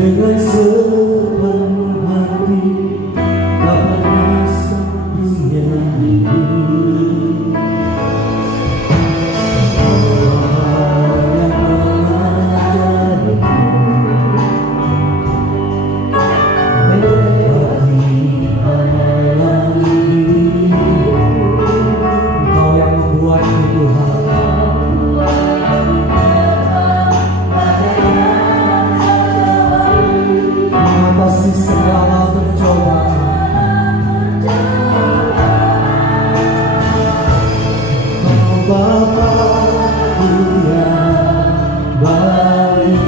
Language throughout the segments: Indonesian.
Dengan sepenuh hati tak pernah dunia ini yang mengajariku melewati amalan hidup. Kau yang membuatku Tuhan, mengatasi segala percobaan. Oh Bapa-Ku yang baik,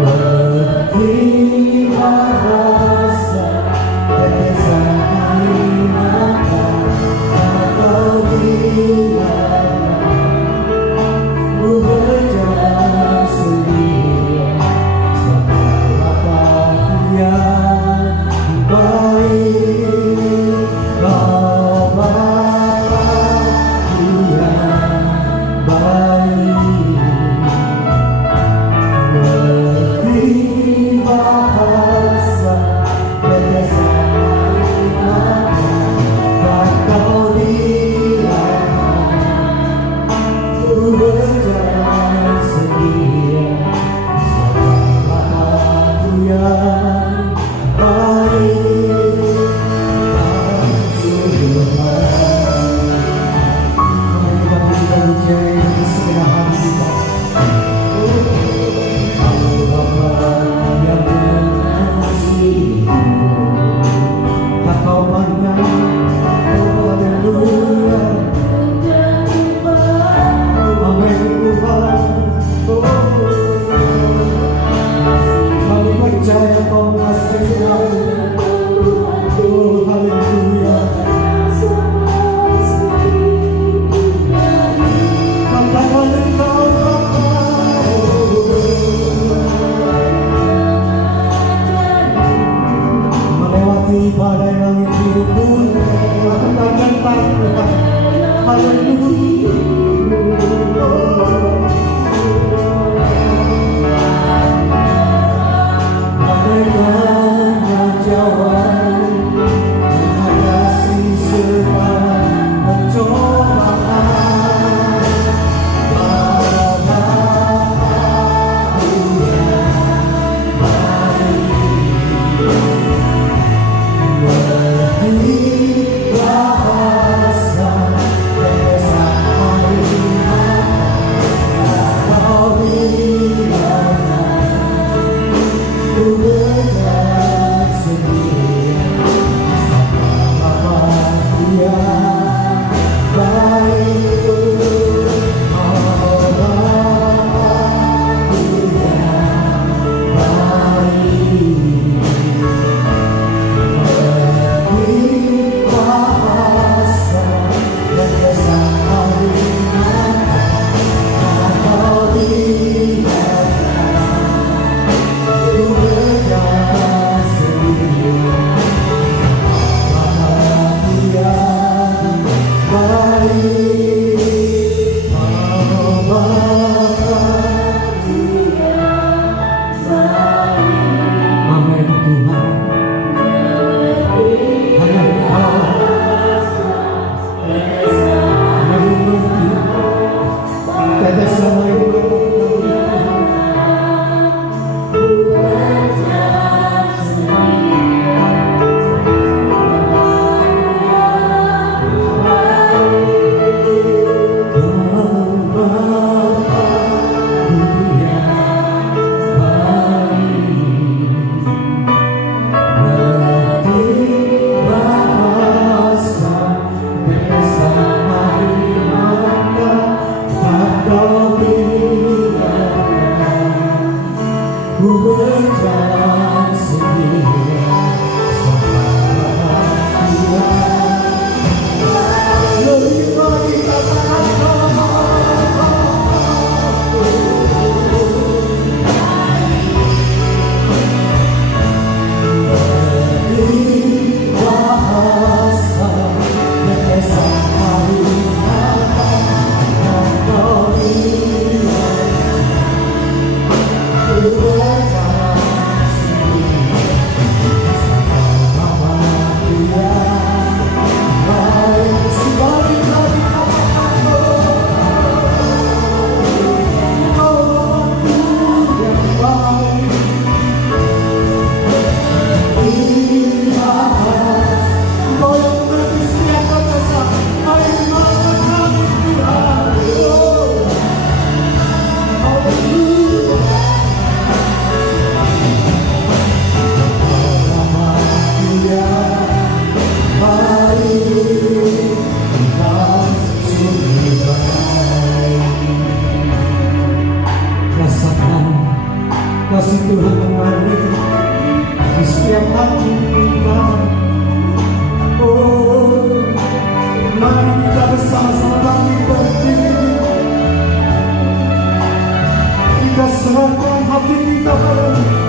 mengerti bahasa tetesan air mata Kau biarkan ku berjalan sendirian. Pada langit hidupku, takkan takut. Haleluya. Bagaimana jawaban mengatasi segala percobaan? Bapa-Ku yang baik, bahasa tetesan air mata Kau biarkan ku berjalan sendirian. Bapa-Ku yang baik, oh Bapa-Ku yang baik, bahasa tetesan air mata Kau biarkan ku berjalan sendirian. Bapa-Ku yang baik, oh Bapa-Ku yang baik. Amin Tuhan. Hanya Engkau yang mengerti tetesan air mata. Ku berjalan sendirian. Lebih lagi bahasa tetesan Rasakan kasih Tuhan mengalir di setiap hati kita. Oh, mari kita bersama-sama bangkit berdiri. Kita serahkan hati kita pada Tuhan.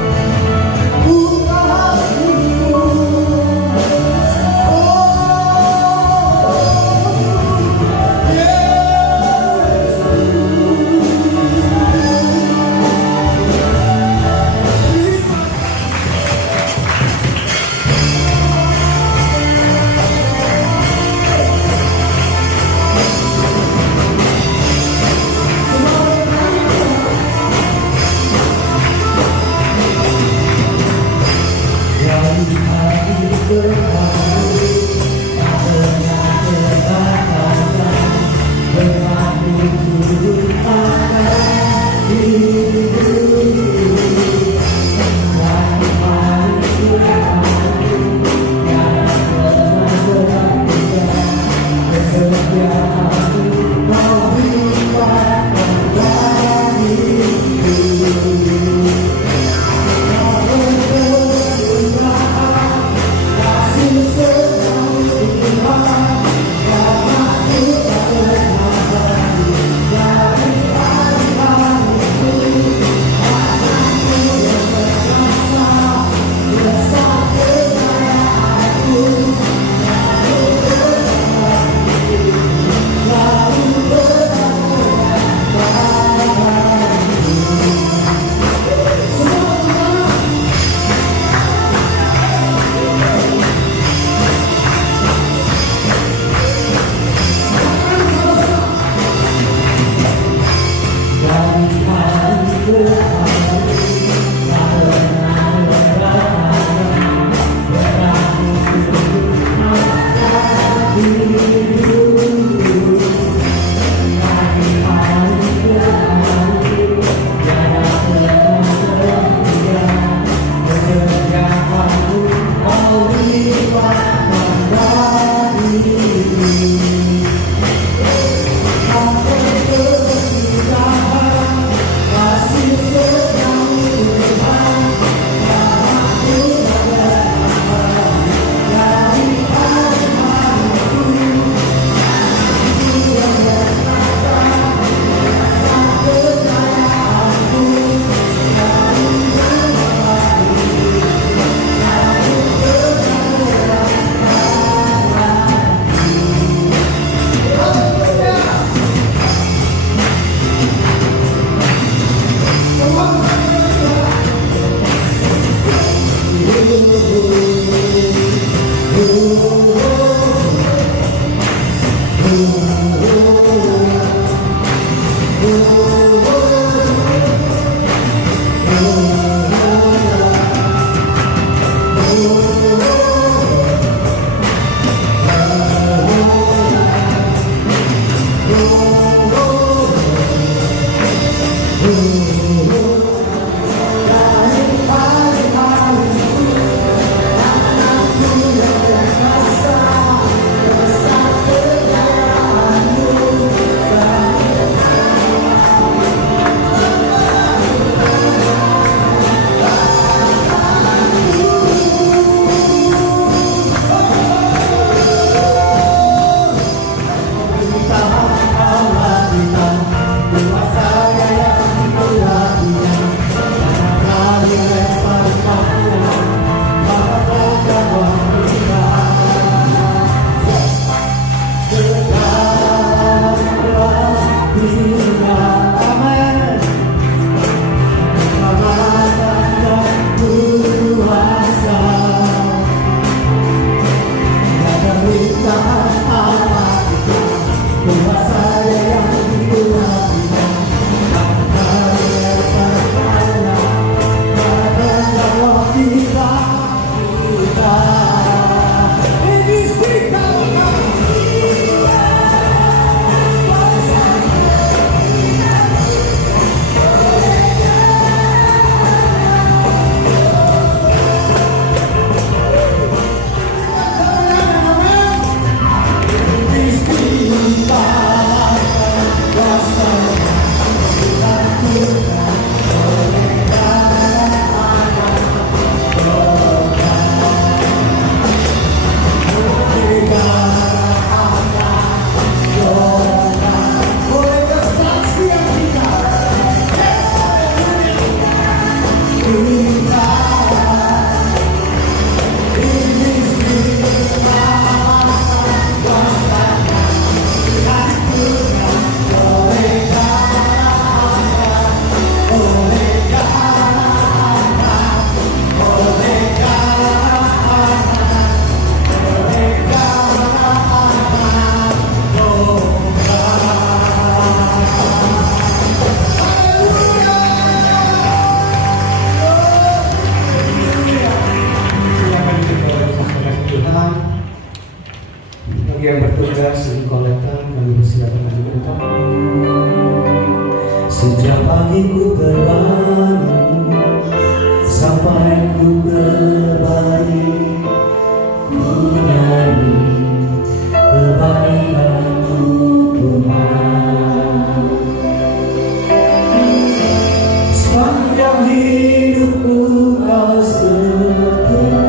Sepanjang hidupku kau setia,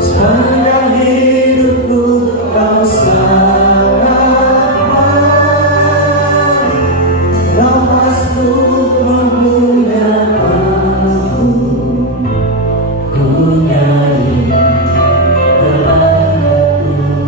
sepanjang hidupku kau sangat baik. Nafasku memuliakanmu, ku nyanyi kepadamu Tuhan.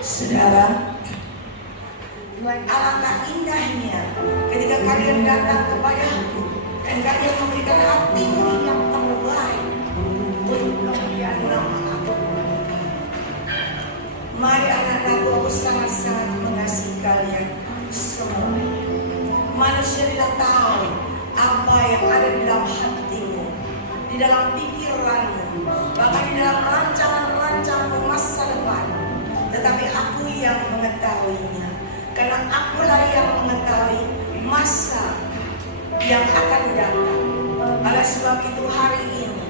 Saudara, alangkah indahnya ketika kalian datang kepada aku dan kalian memberikan hatimu yang terbaik untuk kemuliaan nama aku. Mari anak-anakku, aku sangat-sangat mengasihi kalian semua. Manusia tidak tahu apa yang ada di dalam hatimu, di dalam pikiranmu, bahkan di dalam rancangan-rancanganmu masa depan. Tetapi aku yang mengetahuinya, karena akulah yang mengetahui masa yang akan datang. Oleh sebab itu hari ini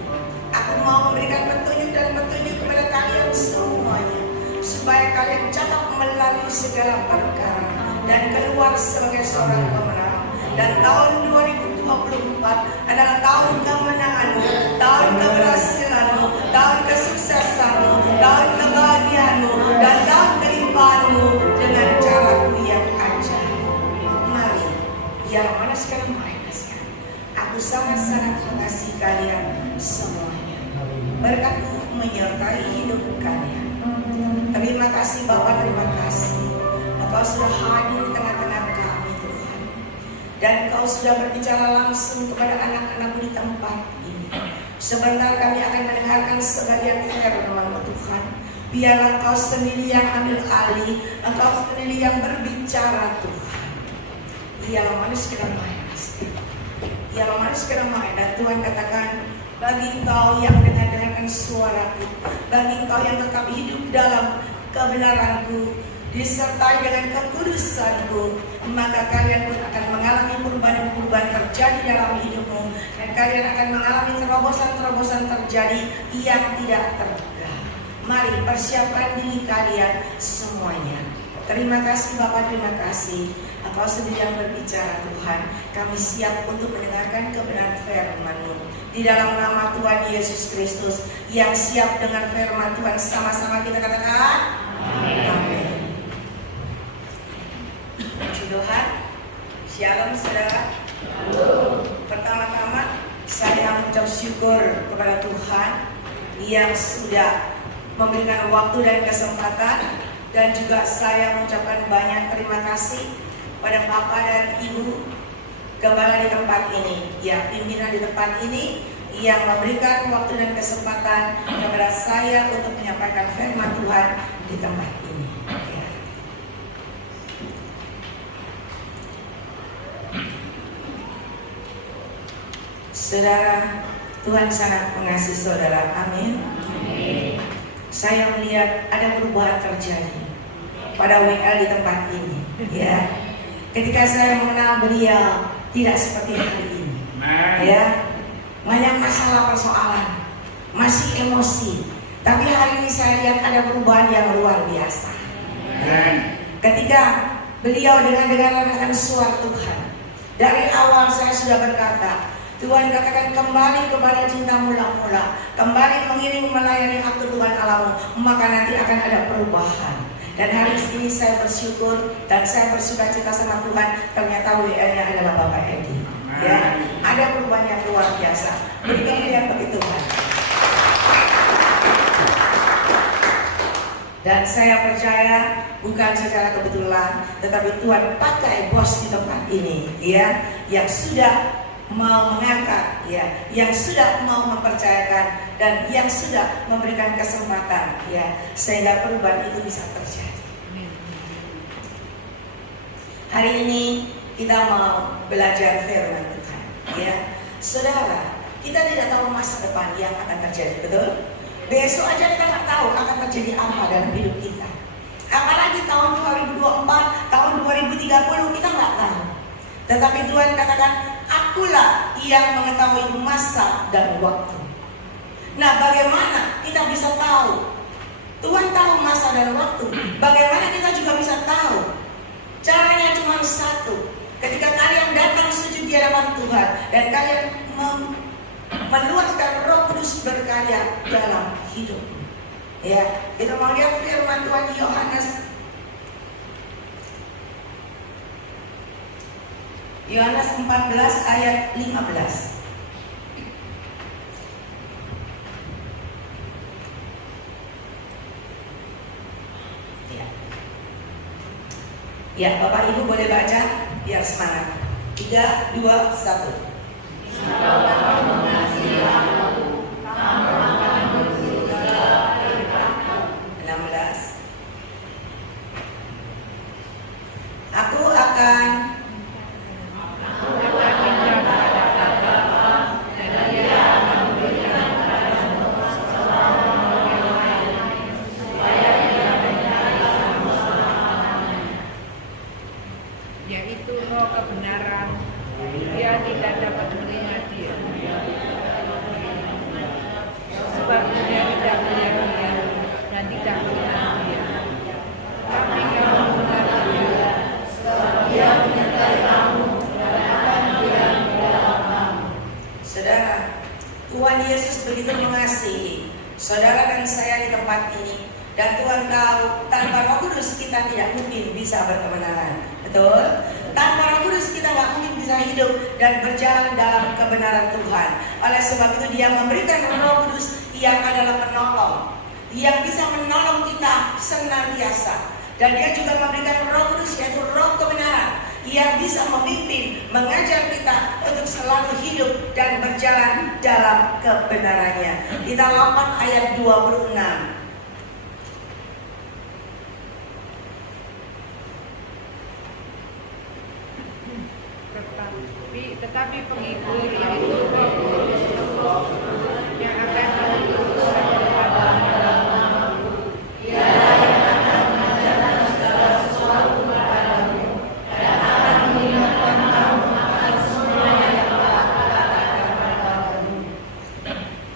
aku mau memberikan petunjuk dan petunjuk kepada kalian semuanya, supaya kalian cakap melalui segala perkara dan keluar sebagai seorang pemenang. Dan tahun 2024 adalah tahun kemenanganmu, tahun keberhasilanmu, tahun kesuksesanmu, tahun kebahagiaanmu. sekarang mengenaskan. Aku sangat-sangat mengasihi kalian semuanya. Berkat-Mu menyertai hidup kalian. Terima kasih Bapak, terima kasih. Engkau sudah hadir di tengah-tengah kami Tuhan. Dan Engkau sudah berbicara langsung kepada anak-anak-Mu di tempat ini. Sebentar kami akan mendengarkan sebagian firman-Mu Tuhan. Biarlah Engkau sendiri yang ambil alih, Engkau sendiri yang berbicara Tuhan. Ialah manis keramaian. Ialah manis keramaian. Dan Tuhan katakan, bagi Engkau yang mendengarkan suaraku, bagi Engkau yang tetap hidup dalam kebenaranku, disertai dengan kekudusanku, maka kalian pun akan mengalami perubahan-perubahan terjadi dalam hidupmu, dan kalian akan mengalami terobosan-terobosan terjadi yang tidak terduga. Mari persiapkan diri kalian semuanya. Terima kasih Bapak, terima kasih. Engkau sendiri yang berbicara Tuhan. Kami siap untuk mendengarkan kebenaran firman-Mu. Di dalam nama Tuhan Yesus Kristus, yang siap dengan firman Tuhan, sama-sama kita katakan amin. Puji Tuhan. Shalom saudara. Pertama-tama saya mengucap syukur kepada Tuhan yang sudah memberikan waktu dan kesempatan, dan juga saya mengucapkan banyak terima kasih pada Bapak dan Ibu Gembala di tempat ini, ya pimpinan di tempat ini yang memberikan waktu dan kesempatan kepada saya untuk menyampaikan firman Tuhan di tempat ini. Ya. Saudara, Tuhan sangat mengasihi saudara. Amin. Saya melihat ada perubahan terjadi pada WL di tempat ini. Ya, ketika saya mengenal beliau tidak seperti hari ini. Ya, banyak masalah persoalan, masih emosi. Tapi hari ini saya lihat ada perubahan yang luar biasa. Ketika beliau dengar suara Tuhan, dari awal saya sudah berkata, Tuhan katakan kembali kepada cinta mula-mula, kembali mengiring melayani hak Tuhan Allahmu, maka nanti akan ada perubahan. Dan hari ini saya bersyukur dan saya bersukacita sama Tuhan, ternyata WL-nya adalah Bapak Edi. Ya, ada perubahan yang luar biasa. Berikan yang bagi Tuhan. Dan saya percaya bukan secara kebetulan, tetapi Tuhan pakai bos di tempat ini, ya, yang sudah mau mengangkat, ya, yang sudah mau mempercayakan, dan yang sudah memberikan kesempatan, ya, sehingga perubahan itu bisa terjadi. Hari ini kita mau belajar firman Tuhan, ya, saudara. Kita tidak tahu masa depan yang akan terjadi, betul? Besok aja kita nggak tahu akan terjadi apa dalam hidup kita. Apalagi tahun 2024, tahun 2030 kita nggak tahu. Tetapi Tuhan katakan, Akulah yang mengetahui masa dan waktu. Nah, bagaimana kita bisa tahu? Tuhan tahu masa dan waktu. Bagaimana kita juga bisa tahu? Caranya cuma satu. Ketika kalian datang sujud di hadapan Tuhan dan kalian meluaskan Roh Kudus berkarya dalam hidup. Ya, kita mau lihat firman Tuhan Yohanes 14 ayat 15. Ya, Bapak Ibu boleh baca biar semangat. 3, 2, 1. 16. Aku akan yaitu roh kebenaran, dia tidak dapat melihat dia, sebab dia tidak melihat dia dan tidak melihat dia. Tapi kamu mengenal dia, sebab dia menyertai kamu dan akan diam di dalam kamu. Saudara, Tuhan Yesus begitu mengasihi saudara dan saya di tempat ini. Dan Tuhan tahu tanpa Roh Kudus kita tidak mungkin bisa berkebenaran. Betul? Tanpa Roh Kudus kita nggak mungkin bisa hidup dan berjalan dalam kebenaran Tuhan. Oleh sebab itu Dia memberikan Roh Kudus yang adalah penolong, yang bisa menolong kita senantiasa. Dan Dia juga memberikan Roh Kudus yaitu Roh kebenaran yang bisa memimpin, mengajar kita untuk selalu hidup dan berjalan dalam kebenarannya. Kita lompat ayat 26. Tetapi penghibur yaitu Roh Kudus yang akan mengutus kepadamu, Dialah yang akan mengajarkan segala sesuatu kepadamu dan akan mengingatkan kamu akan semua yang telah kukatakan kepadamu.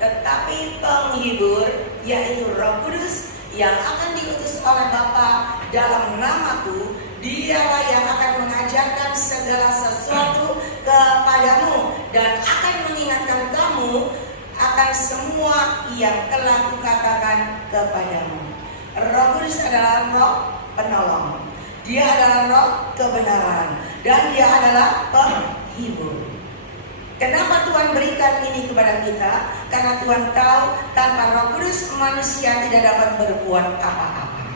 Tetapi penghibur yaitu Roh Kudus yang akan diutus oleh Bapa dalam namaku, Dialah yang akan mengajarkan segala sesuatu kepadamu dan akan mengingatkan kamu akan semua yang telah kukatakan kepadamu. Roh Kudus adalah Roh penolong. Dia adalah Roh kebenaran dan Dia adalah penghibur. Kenapa Tuhan berikan ini kepada kita? Karena Tuhan tahu tanpa Roh Kudus manusia tidak dapat berbuat apa-apa.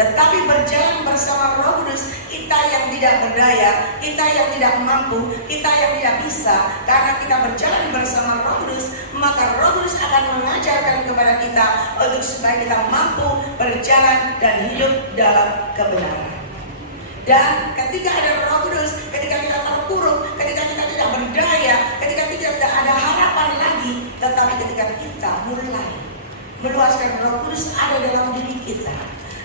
Tetapi berjalan bersama Roh Kudus, kita yang tidak berdaya, kita yang tidak mampu, kita yang tidak bisa, karena kita berjalan bersama Roh Kudus, maka Roh Kudus akan mengajarkan kepada kita untuk supaya kita mampu berjalan dan hidup dalam kebenaran. Dan ketika ada Roh Kudus, ketika kita terpuruk, ketika kita tidak berdaya, ketika kita tidak ada harapan lagi, tetapi ketika kita mulai meluaskan Roh Kudus ada dalam diri kita,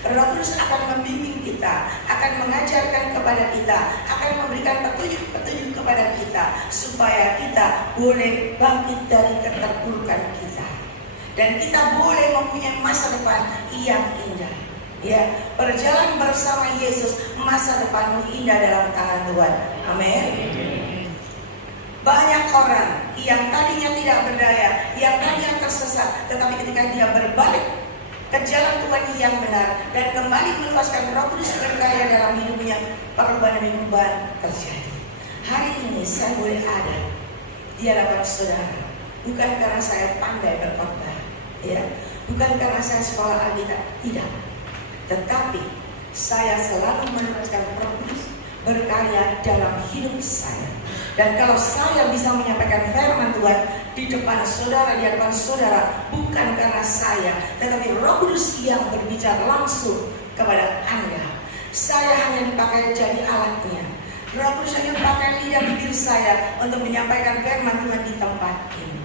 Roh Kudus akan membimbing kita, akan mengajarkan kepada kita, akan memberikan petunjuk-petunjuk kepada kita, supaya kita boleh bangkit dari keterpurukan kita, dan kita boleh mempunyai masa depan yang indah. Ya, berjalan bersama Yesus, masa depanmu indah dalam tangan Tuhan. Amin. Banyak orang yang tadinya tidak berdaya, yang tadinya tersesat, tetapi ketika dia berbalik ke jalan Tuhan yang benar dan kembali meluaskan Roh Kudus berkarya dalam hidupnya, perubahan terjadi. Hari ini saya boleh ada di hadapan saudara, bukan karena saya pandai berkhotbah, ya, bukan karena saya sekolah Alkitab, tidak, tetapi saya selalu meluaskan Roh Kudus berkarya dalam hidup saya. Dan kalau saya bisa menyampaikan firman Tuhan di depan saudara, di hadapan saudara, bukan karena saya, tetapi Roh Kudus yang berbicara langsung kepada Anda. Saya hanya dipakai jadi alatnya. Roh Kudus hanya dipakai lidah bibir saya untuk menyampaikan firman Tuhan di tempat ini.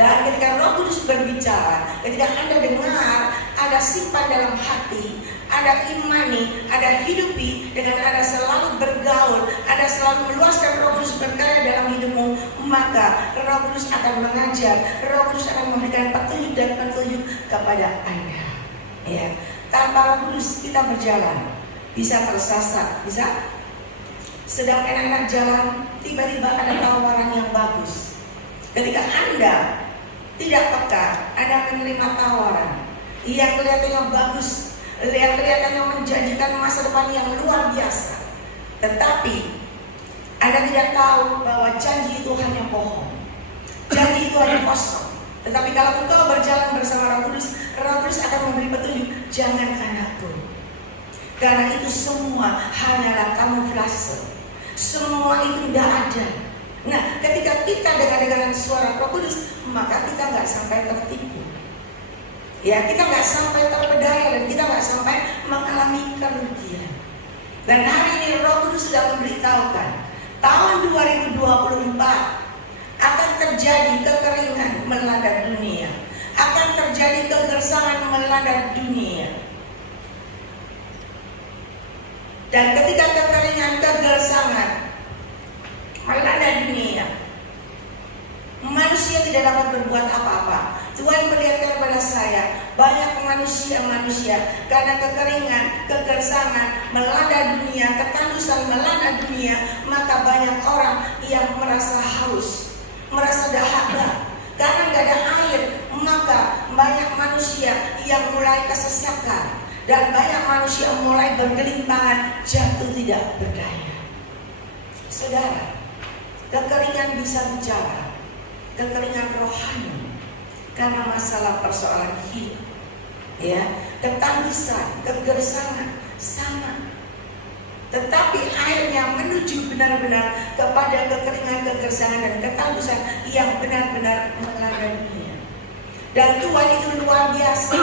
Dan ketika Roh Kudus berbicara, ketika Anda dengar, ada simpan dalam hati, ada imani, ada hidupi, dengan Anda selalu bergaul, Anda selalu meluaskan Roh Kudus berkarya dalam hidupmu, maka Roh Kudus akan mengajar, Roh Kudus akan memberikan petunjuk dan petunjuk kepada Anda. Ya, tanpa Roh Kudus kita berjalan, bisa tersasar, bisa sedang enak-enak jalan, tiba-tiba ada tawaran yang bagus. Ketika Anda tidak peka, Anda menerima tawaran yang kelihatannya bagus, yang kelihatannya menjanjikan masa depan yang luar biasa, tetapi Anda tidak tahu bahwa janji itu hanya bohong, janji itu hanya kosong. Tetapi kalau engkau berjalan bersama Roh Kudus akan memberi petunjuk, jangan anakku, karena itu semua hanyalah kamuflase, semua itu tidak ada. Nah, ketika kita dengar suara Roh Kudus, maka kita nggak sampai tertipu. Ya, kita nggak sampai terpedaya dan kita nggak sampai mengalami kerugian. Dan hari ini Roh Kudus sudah memberitahukan, tahun 2024 akan terjadi kekeringan melanda dunia, akan terjadi kegersangan melanda dunia. Dan ketika kekeringan, kegersangan melanda dunia, manusia tidak dapat berbuat apa-apa. Tuhan perlihatkan kepada saya, banyak manusia karena kekeringan, kegersangan melanda dunia, ketandusan melanda dunia, maka banyak orang yang merasa haus, merasa dahaga karena nggak ada air. Maka banyak manusia yang mulai kesesakan dan banyak manusia mulai bergelimpangan, jatuh tidak berdaya. Saudara, kekeringan bisa bicara, kekeringan rohani karena masalah persoalan hidup, ya, ketangisan, kegersangan sama. Tetapi akhirnya menuju benar-benar kepada kekeringan, kegersangan, dan ketangisan yang benar-benar melanda dunia. Dan Tuhan itu luar biasa.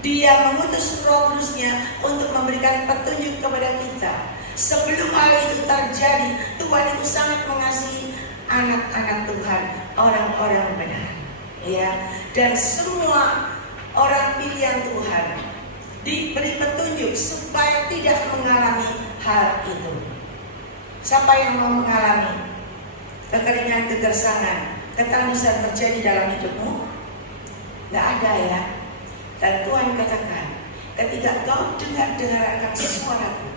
Dia mengutus Roh Kudus-Nya untuk memberikan petunjuk kepada kita. Sebelum hal itu terjadi, Tuhan itu sangat mengasihi anak-anak Tuhan, orang-orang benar, ya. Dan semua orang pilihan Tuhan diberi petunjuk supaya tidak mengalami hal itu. Siapa yang mau mengalami kekeringan, kegersangan, ketangisan terjadi dalam hidupmu? Tidak ada, ya. Dan Tuhan katakan, ketika kau dengar akan suaraku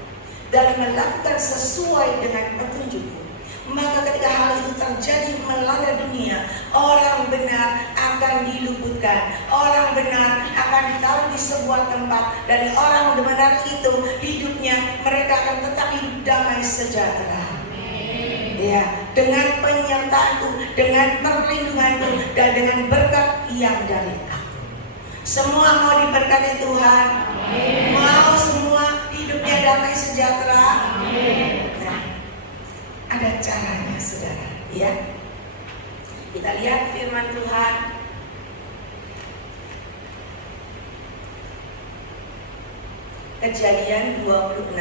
dan melakukan sesuai dengan petunjukku, maka ketika hal itu terjadi melanda dunia, orang benar akan diluputkan, orang benar akan ditaruh di sebuah tempat, dan orang benar itu hidupnya mereka akan tetap hidup damai sejahtera. Ya, dengan penyertaanku, dengan perlindunganku, dan dengan berkat yang dari aku. Semua mau diberkati Tuhan. Amin. Mau semua hidupnya damai sejahtera. Amin. Nah, ada caranya, saudara, ya. Kita lihat firman Tuhan. Kejadian 26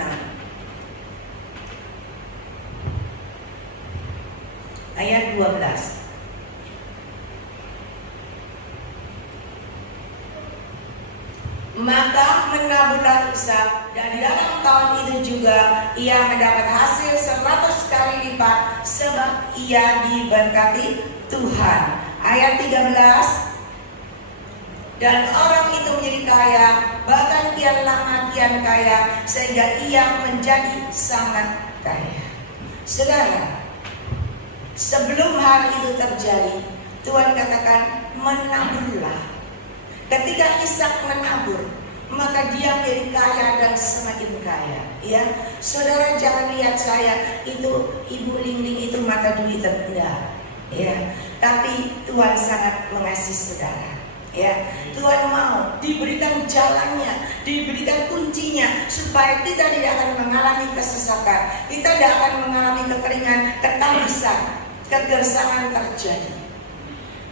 ayat 12. Maka menaburlah Ishak, dan di dalam tahun itu juga ia mendapat hasil 100 kali lipat, sebab ia diberkati Tuhan. Ayat 13. Dan orang itu menjadi kaya, bahkan kian lama kian kaya, sehingga ia menjadi sangat kaya. Saudara, sebelum hal itu terjadi, Tuhan katakan menaburlah. Ketika Ishak menabur, maka dia menjadi kaya dan semakin kaya. Ya, saudara, jangan lihat saya itu Ibu Lingling itu mata duit rendah. Ya, tapi Tuhan sangat mengasihi saudara. Ya, Tuhan mau diberikan jalannya, diberikan kuncinya, supaya kita tidak akan mengalami kesesatan, kita tidak akan mengalami kekeringan, ketangisan, kegersangan terjadi.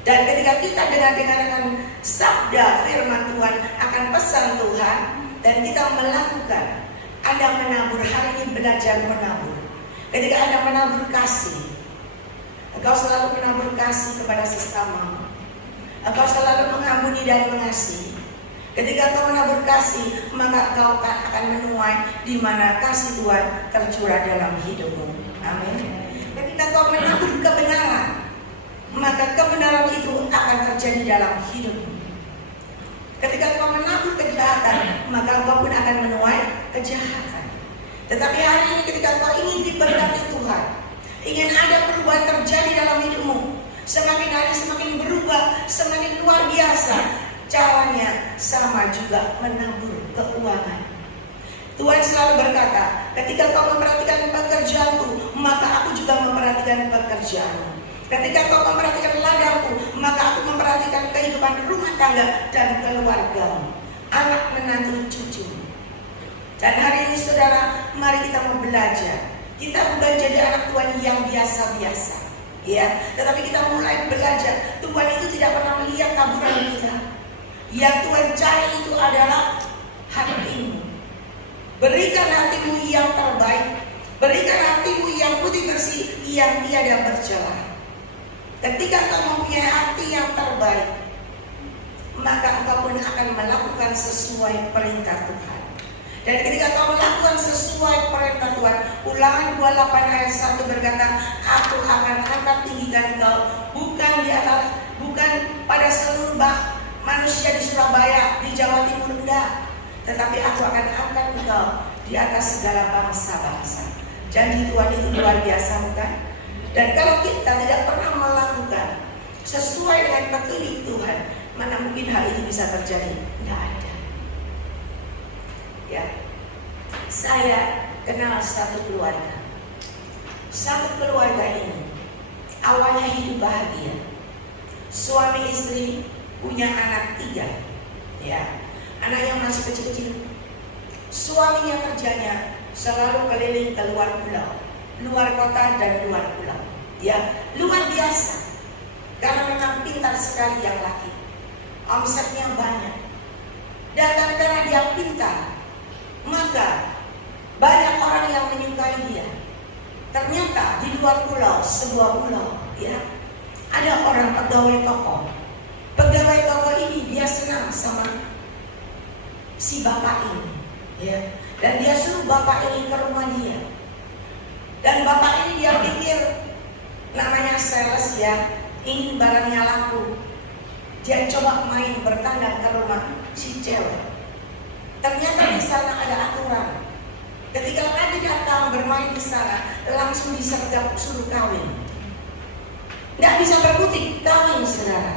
Dan ketika kita dengar sabda firman Tuhan, akan pesan Tuhan, dan kita melakukan, Anda menabur, hari ini belajar menabur. Ketika Anda menabur kasih, engkau selalu menabur kasih kepada sesamamu. Engkau selalu mengampuni dan mengasihi. Ketika engkau menabur kasih, maka engkau akan menuai di mana kasih Tuhan tercurah dalam hidupmu. Amin. Ketika engkau menabur kebenaran, maka kebenaran itu akan terjadi dalam hidupmu. Ketika engkau menabur kejahatan, maka engkau pun akan menuai kejahatan. Tetapi hari ini ketika engkau ingin diberkati Tuhan, ingin ada perubahan terjadi dalam hidupmu, semakin hari semakin berubah, semakin luar biasa, caranya sama juga menabur keuangan. Tuhan selalu berkata, ketika kau memperhatikan pekerjaanku, maka aku juga memperhatikan pekerjaanmu. Ketika kau memperhatikan ladangku, maka aku memperhatikan kehidupan rumah tangga dan keluargamu, anak menantu cucu. Dan hari ini saudara, mari kita mau belajar. Kita bukan jadi anak Tuhan yang biasa-biasa, ya, tetapi kita mulai belajar. Tuhan itu tidak pernah melihat taburan kita. Yang Tuhan cari itu adalah hatimu. Berikan hatimu yang terbaik, berikan hatimu yang putih bersih, yang tiada bercelah. Ketika engkau mempunyai hati yang terbaik, maka engkau pun akan melakukan sesuai perintah Tuhan. Dan ketika engkau melakukan sesuai perintah Tuhan, Ulangan 28 ayat 1 berkata, aku akan angkat tinggikan engkau, bukan pada seluruh manusia di Surabaya, di Jawa Timur, enggak, tetapi aku akan angkat engkau di atas segala bangsa-bangsa. Janji Tuhan itu luar biasa, bukan? Dan kalau kita tidak pernah melakukan sesuai dengan petunjuk Tuhan, mana mungkin hal itu bisa terjadi? Tidak ada. Ya, saya kenal satu keluarga. satu keluarga ini awalnya hidup bahagia. Suami istri punya anak 3, ya, anak yang masih kecil-kecil. Suaminya kerjanya selalu keliling ke luar pulau, luar kota dan luar pulau, ya, luar biasa. Karena memang pintar sekali yang laki, omsetnya banyak. Dan karena dia pintar, maka banyak orang yang menyukai dia. Ternyata di luar pulau, sebuah pulau, ya, ada orang pegawai toko. Pegawai toko ini dia senang sama si bapak ini, ya, dan dia suruh bapak ini ke rumah dia. Dan bapak ini dia pikir namanya sales, ya, ingin barangnya laku. Dia coba main bertanda ke rumah si cewek. Ternyata di sana ada aturan. Ketika lagi datang bermain di sana, langsung disergap suruh kawin. Tidak bisa berkutik, kawin saudara.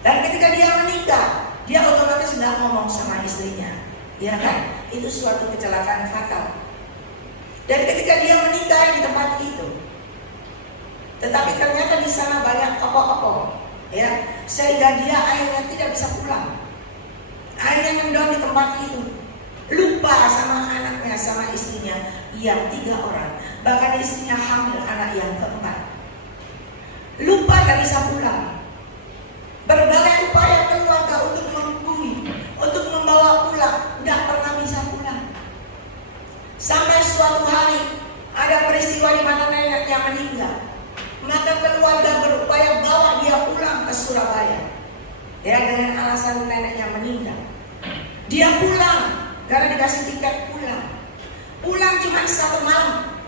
Dan ketika dia menikah, dia otomatis tidak ngomong sama istrinya, ya kan? Itu suatu kecelakaan fatal. Dan ketika dia menikah di tempat itu, tetapi ternyata di sana banyak opo-opo, ya, sehingga dia akhirnya tidak bisa pulang. Akhirnya ngendong di tempat itu, lupa sama anaknya, sama istrinya yang 3 orang. Bahkan istrinya hamil anak yang keempat. Lupa gak bisa pulang. Berbagai upaya keluarga untuk menghubungi, untuk membawa pulang, tidak pernah bisa pulang. Sampai suatu hari ada peristiwa di mana neneknya meninggal. Maka keluarga berupaya bawa dia pulang ke Surabaya, ya, dengan alasan neneknya meninggal. Dia pulang karena dikasih tiket pulang. Pulang cuma 1 malam.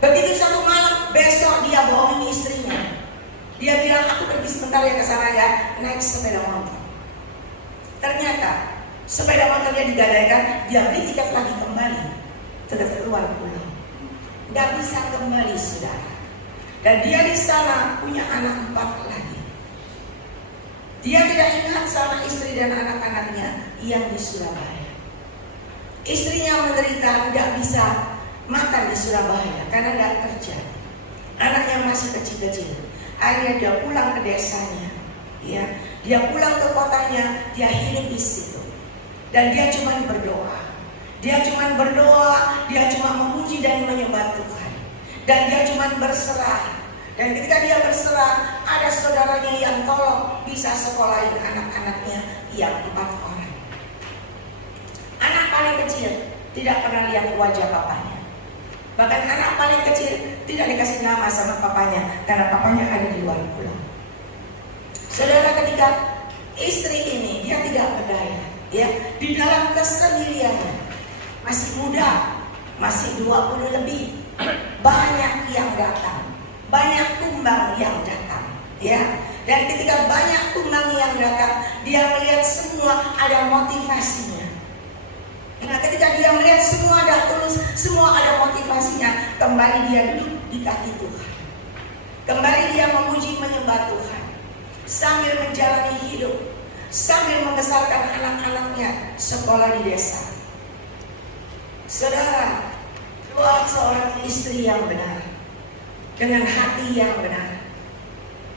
Begitu 1 malam, besok dia bohongin istrinya. Dia bilang, aku pergi sebentar ya ke sana ya, naik sepeda motor. Ternyata sepeda motornya digadaikan, dia beli tiket lagi kembali ke luar pulau. Tidak bisa kembali, saudara. Dan dia di sana punya anak 4 lagi. Dia tidak ingat sama istri dan anak-anaknya yang di Surabaya. Istrinya menderita, tidak bisa makan di Surabaya karena tidak kerja. Anaknya masih kecil-kecil. Akhirnya dia pulang ke desanya, ya. Dia pulang ke kotanya, dia hidup di situ. Dan dia cuma berdoa. Dia cuma berdoa, dia cuma memuji dan menyembah Tuhan. Dan dia cuma berserah. Dan ketika dia berserah, ada saudaranya yang tolong bisa sekolahin anak-anaknya yang 4 orang. Anak paling kecil tidak pernah lihat wajah papanya. Bahkan anak paling kecil tidak dikasih nama sama papanya karena papanya ada di luar pulau. Saudara, ketika istri ini dia tidak berdaya, ya, di dalam kesendiriannya, masih muda, masih 20 lebih, banyak yang datang, banyak tumbang yang datang, ya. Dan ketika banyak tumbang yang datang, dia melihat semua ada motivasinya. Nah, ketika dia melihat semua ada tulus, semua ada motivasinya, kembali dia duduk di kaki Tuhan. Kembali dia memuji menyembah Tuhan, sambil menjalani hidup, sambil membesarkan anak-anaknya sekolah di desa. Saudara, buat seorang istri yang benar, dengan hati yang benar,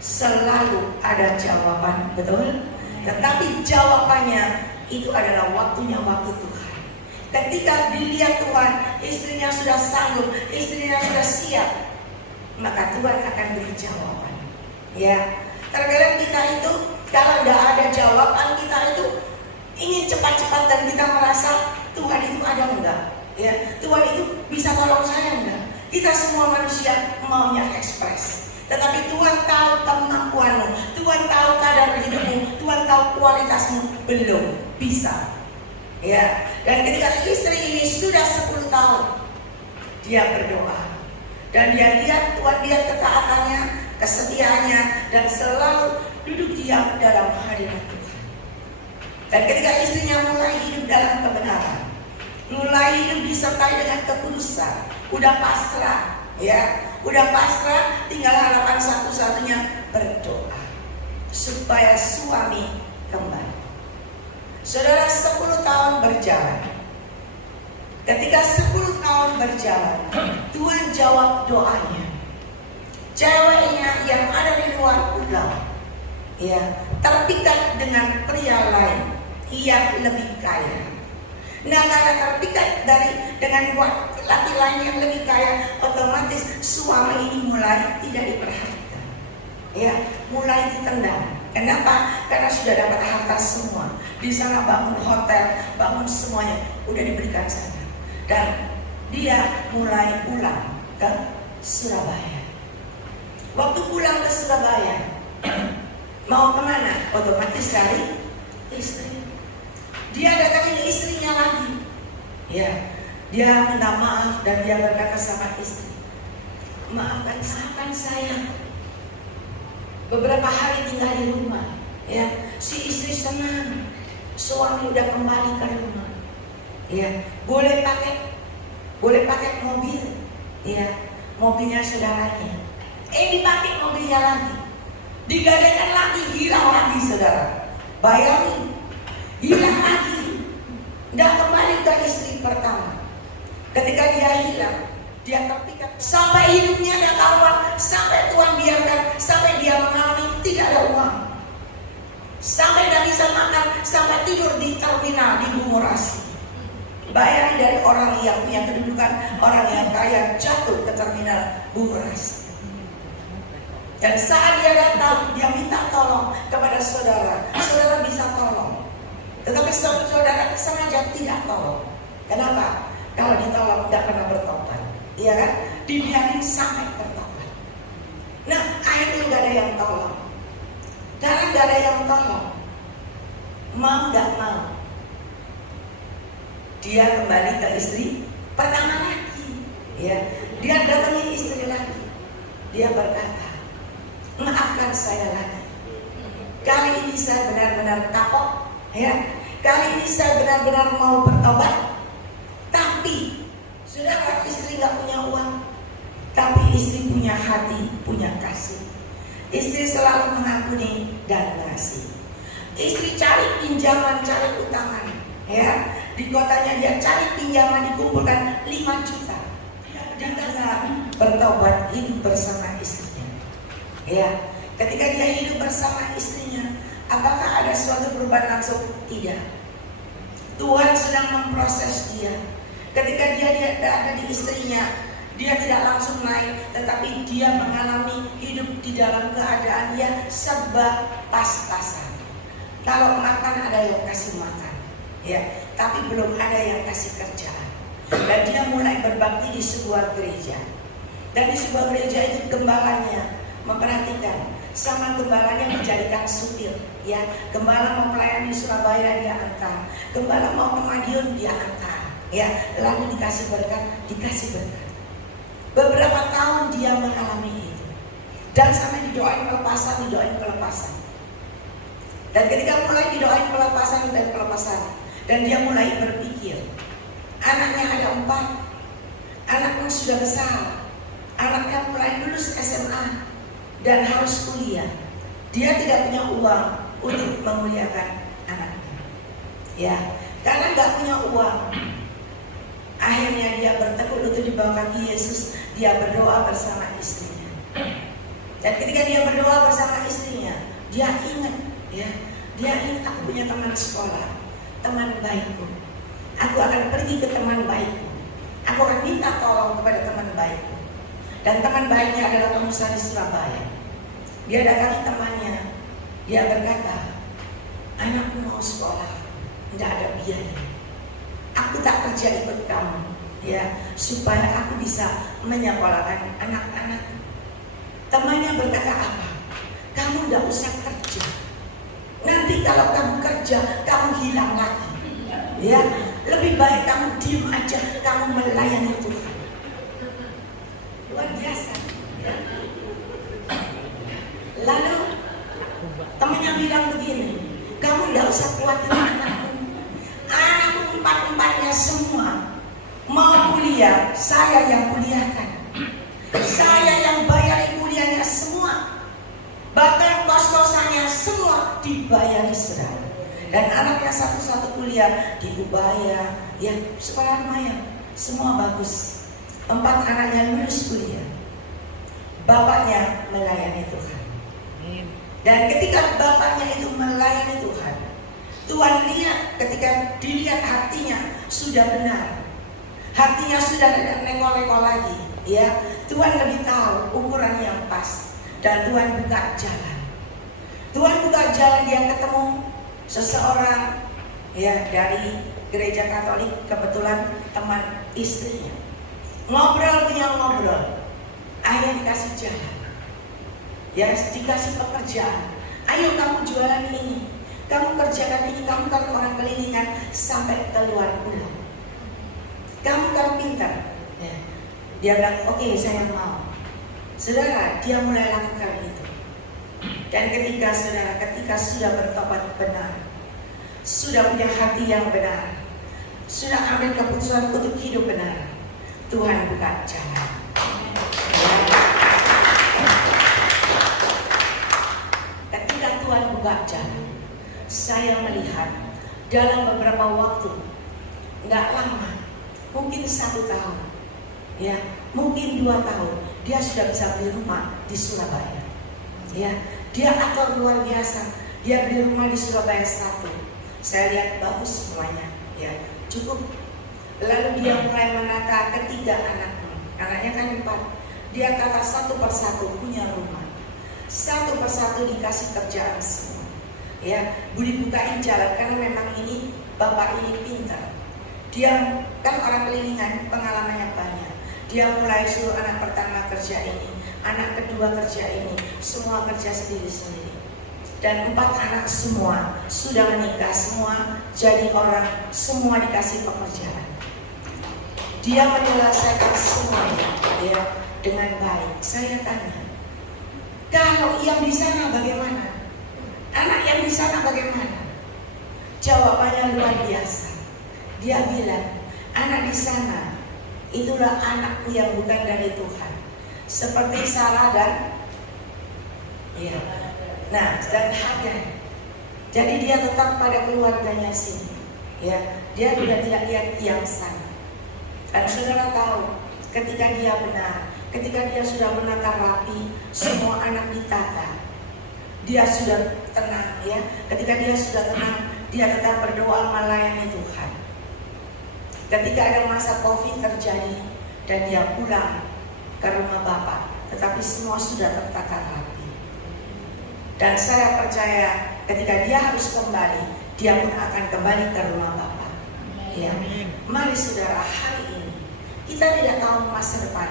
selalu ada jawaban, betul? Tetapi jawabannya itu adalah waktunya waktu Tuhan. Ketika dilihat Tuhan, istrinya sudah sanggup, istrinya sudah siap, maka Tuhan akan beri jawaban. Ya, terkadang kita itu kalau tidak ada jawaban, kita itu ingin cepat-cepat dan kita merasa Tuhan itu ada enggak? Ya, Tuhan itu bisa tolong saya enggak? Kita semua manusia maunya ekspres. Tetapi Tuhan tahu kemampuanmu, Tuhan tahu kadar hidupmu, Tuhan tahu kualitasmu, belum bisa. Ya, dan ketika istri ini sudah 10 tahun, dia berdoa dan dia lihat Tuhan lihat ketaatannya, kesetiaannya, dan selalu duduk diam dalam hadirat Tuhan. Dan ketika istrinya mulai hidup dalam kebenaran, mulai hidup disertai dengan kekudusan, udah pasrah, ya, udah pasrah, tinggal harapan satu-satunya berdoa supaya suami kembali. Saudara, 10 tahun berjalan. Ketika 10 tahun berjalan, Tuhan jawab doanya. Ceweknya yang ada di luar pulau, ya, terpikat dengan pria lain yang lebih kaya. Nah, karena terpikat dengan laki lain yang lebih kaya, otomatis suami ini mulai tidak diperhatikan, ya, mulai ditendang. Kenapa? Karena sudah dapat harta semua. Di sana bangun hotel, bangun semuanya, udah diberikan sana. Dan dia mulai pulang ke Surabaya. Waktu pulang ke Surabaya, mau kemana? Otomatis cari istri. Dia datangin istrinya lagi. Ya, dia minta maaf dan dia berkata sama istri, maafkan saya. Beberapa hari tinggal di rumah. Ya, si istri senang. Suami udah kembali ke rumah. Ya, boleh pakai mobil. Ya, mobilnya saudaranya. Dipakai mobilnya lagi. Digadaikan lagi, hilang lagi saudara. Bayangin, hilang lagi. Dan kembali ke istri pertama. Ketika dia hilang, dia terpikat sampai hidupnya ada kawan, sampai Tuhan biarkan, sampai dia mengalami tidak ada uang, sampai tidak bisa makan, sampai tidur di terminal di Bungurasi. Bayangin dari orang yang punya kedudukan, orang yang kaya jatuh ke terminal Bungurasi. Dan saat dia datang, dia minta tolong kepada saudara. Saudara bisa tolong, tetapi saudara sengaja tidak tolong. Kenapa? Kalau ditolong tidak pernah bertobat, iya kan? Dibiarin sampai bertobat. Nah, akhirnya gak ada yang tolong. Karena gak ada yang tolong, mau gak mau, dia kembali ke istri pertama lagi. Ya, dia datangi istri lagi. Dia berkata, maafkan saya lagi. Kali ini saya benar-benar kapok. Ya, kali ini saya benar-benar mau bertobat. Tapi saudara, istri gak punya uang, tapi istri punya hati, punya kasih. Istri selalu mengampuni dan ngasih. Istri cari pinjaman, cari utangan. Ya, di kotanya dia cari pinjaman, dikumpulkan 5 juta. Dia bertobat, hidup bersama istrinya. Ya, ketika dia hidup bersama istrinya, apakah ada suatu perubahan langsung? Tidak. Tuhan sedang memproses dia. Ketika dia ada di istrinya, dia tidak langsung naik, tetapi dia mengalami hidup di dalam keadaan dia serba pas-pasan. Kalau makan ada yang kasih makan, ya, tapi belum ada yang kasih kerjaan. Dan dia mulai berbakti di sebuah gereja. Dan di sebuah gereja itu gembalanya memperhatikan, sama gembalanya menjadikan supir. Ya, gembala mau melayani di Surabaya dia antar, gembala mau ke Madiun dia antar. Ya, lalu dikasih berkat. Beberapa tahun dia mengalami itu, dan sampai didoain pelepasan. Dan ketika mulai didoain pelepasan, dan dia mulai berpikir, anaknya ada 4, anaknya sudah besar, anaknya mulai lulus SMA dan harus kuliah. Dia tidak punya uang untuk memuliakan anaknya. Ya, karena nggak punya uang. Akhirnya dia bertekuk lutut di bawah kaki Yesus. Dia berdoa bersama istrinya. Dan ketika dia berdoa bersama istrinya, dia ingat, ya, dia ingat, aku punya teman sekolah, teman baikku. Aku akan pergi ke teman baikku. Aku akan minta tolong kepada teman baikku. Dan teman baiknya adalah pengusaha di Surabaya. Dia datangi temannya. Dia berkata, anakku mau sekolah, tidak ada biaya. Aku tak kerja ikut kamu, ya, supaya aku bisa menyekolahkan anak-anak. Temannya berkata apa? Kamu gak usah kerja. Nanti kalau kamu kerja, kamu hilang lagi. Ya, lebih baik kamu diam aja, kamu melayani Tuhan. Luar biasa. Ya. Lalu temannya bilang begini, kamu gak usah khawatir anakmu. Anakku 4-4-nya semua mau kuliah, saya yang kuliahkan. Saya yang bayar kuliahnya semua. Bahkan kos-kosannya semua dibayari saudara. Dan anak yang satu-satu kuliah di Ubaya, ya sekolah lumayan, semua bagus. 4 anaknya lulus kuliah. Bapaknya melayani Tuhan. Dan ketika bapaknya itu melayani Tuhan, Tuhan lihat ketika dilihat hatinya sudah benar, hatinya sudah tidak neko-neko lagi, ya Tuhan lebih tahu ukuran yang pas, dan Tuhan buka jalan. Tuhan buka jalan, dia ketemu seseorang ya dari gereja Katolik, kebetulan teman istrinya. Ngobrol punya ngobrol, akhirnya dikasih jalan, ya dikasih pekerjaan. Ayo kamu jualan ini, kamu kerjakan ini, kamu kan orang kelilingan sampai keluar pulau. Kamu kan pintar. Ya. Dia bilang oke, saya mau. Saudara, dia mulai lakukan itu. Dan ketika sudah bertobat benar, sudah punya hati yang benar, sudah ambil keputusan untuk hidup benar, Tuhan buka jalan. Ketika Tuhan buka jalan, saya melihat dalam beberapa waktu, nggak lama, mungkin 1 tahun, ya, mungkin 2 tahun, dia sudah bisa beli rumah di Surabaya. Ya, dia atur luar biasa. Dia beli rumah di Surabaya 1. Saya lihat bagus semuanya, ya, cukup. Lalu dia mulai menata ketiga anaknya kan 4. Dia tata satu persatu punya rumah, satu persatu dikasih kerjaan semua. Ya, dibukain jalan karena memang ini bapak ini pintar. Dia kan orang kelilingan, pengalamannya banyak. Dia mulai suruh anak pertama kerja ini, anak kedua kerja ini, semua kerja sendiri-sendiri. Dan 4 anak semua sudah menikah, semua jadi orang, semua dikasih pekerjaan. Dia menyelesaikan semuanya, ya, dengan baik. Saya tanya, kalau yang di sana bagaimana? Anak yang di sana bagaimana? Jawabannya luar biasa. Dia bilang, anak di sana itulah anakku yang bukan dari Tuhan, seperti Sarah dan ya, dan Hagar. Jadi dia tetap pada keluarganya sini, ya. Dia juga tidak lihat yang sana. Dan saudara tahu, ketika dia benar, ketika dia sudah menata rapi, semua anak ditata, dia sudah tenang, ya. Ketika dia sudah tenang, dia tetap berdoa melayani Tuhan. Ketika ada masa COVID terjadi dan dia pulang ke rumah Bapak, tetapi semua sudah tertata rapi. Dan saya percaya ketika dia harus kembali, dia pun akan kembali ke rumah Bapak. Ya. Mari saudara, hari ini kita tidak tahu masa depan,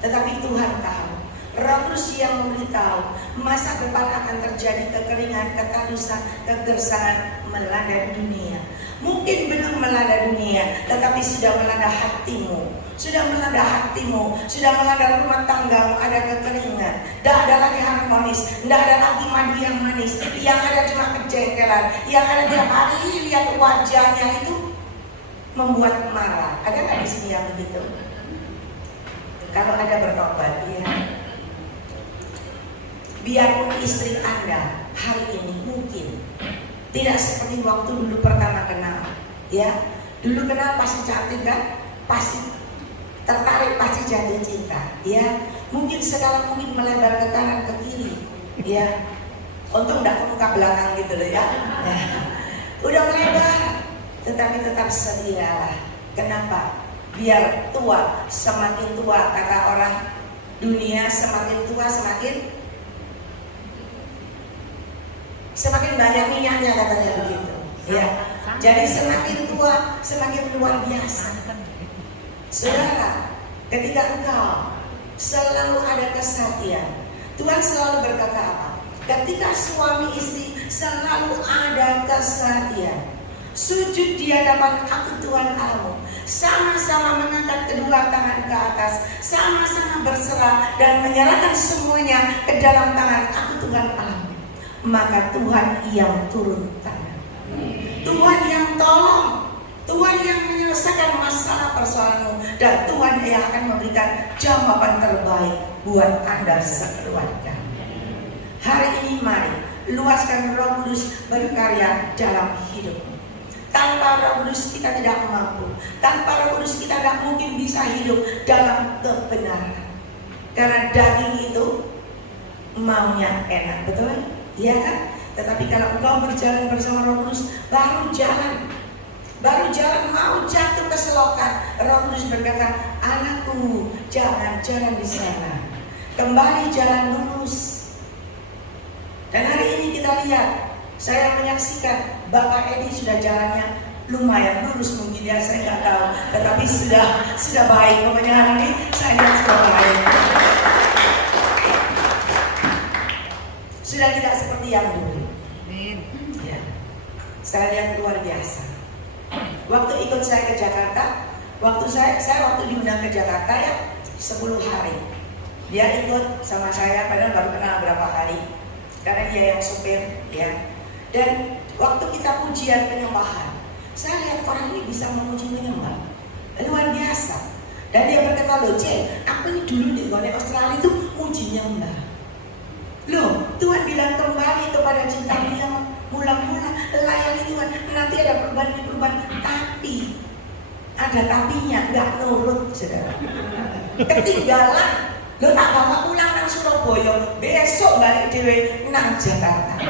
tetapi Tuhan tahu. Roh Kudus yang memberitahu masa depan akan terjadi kekeringan, ketalusan, kegersangan melanda dunia. Mungkin belum melanda dunia, tetapi sudah melanda hatimu. Sudah melanda hatimu, sudah melanda rumah tanggamu, ada kekeringan. Tidak ada lagi harmonis, tidak ada lagi madu yang manis. Yang ada cuma kejengkelan, yang ada tiap hari lihat wajahnya itu membuat marah. Ada nggak di sini yang begitu? Kalau ada bertobat, ya. Biarpun istri Anda hari ini mungkin tidak seperti waktu dulu pertama kenal, ya. Dulu kenal pasti cantik kan, pasti tertarik, pasti jatuh cinta, ya. Mungkin sekarang mungkin melebar ke kanan ke kiri, ya. Untung tidak ke muka belakang gitu loh, ya. Udah melebar, tetapi tetap setialah. Kenapa? Biar tua, semakin tua kata orang dunia, semakin tua semakin banyak minyaknya katanya begitu, ya. Jadi semakin tua semakin luar biasa. Saudara, ketika engkau selalu ada kesatian, Tuhan selalu berkata apa? Ketika suami istri selalu ada kesatian, sujud di hadapan aku Tuhan Allahmu, sama-sama mengangkat kedua tangan ke atas, sama-sama berserah dan menyerahkan semuanya ke dalam tangan aku Tuhan Allahmu, maka Tuhan yang turun tangan, Tuhan yang tolong, Tuhan yang menyelesaikan masalah persoalanmu, dan Tuhan yang akan memberikan jawaban terbaik buat Anda sekeluarga. Hari ini mari luaskan Roh Kudus berkarya dalam hidupmu. Tanpa Roh Kudus kita tidak mampu. Tanpa Roh Kudus kita tidak mungkin bisa hidup dalam kebenaran. Karena daging itu maunya enak, betul? Iya kan? Tetapi kalau engkau berjalan bersama Roh Kudus, baru jalan mau jatuh ke selokan. Roh Kudus berkata, anakku jangan jalan di sana, kembali jalan lurus. Dan hari ini kita lihat, saya menyaksikan Bapak Edi sudah jalannya lumayan lurus mungkin ya, saya nggak tahu, tetapi sudah baik. Pokoknya hari ini saya lihat sudah baik, sudah tidak seperti yang dulu. Ya. Saya lihat luar biasa. Waktu ikut saya ke Jakarta, waktu saya waktu diundang ke Jakarta ya 10 hari. Dia ikut sama saya, padahal baru kenal berapa hari, karena dia yang supir ya. Dan waktu kita pujian penyembahan, saya lihat orang ini bisa memuji menyembah luar biasa. Dan dia berkata, loh Cek, aku ini dulu di Australia itu muji nyembah. Loh, Tuhan bilang kembali kepada cintamu yang mula-mula, layani Tuhan. Nanti ada perubahan, tapi ada tapinya, nggak nurut, saudara. Ketinggalan. Lo tak bawa pulang nang Surabaya, besok balik dewe nang Jakarta.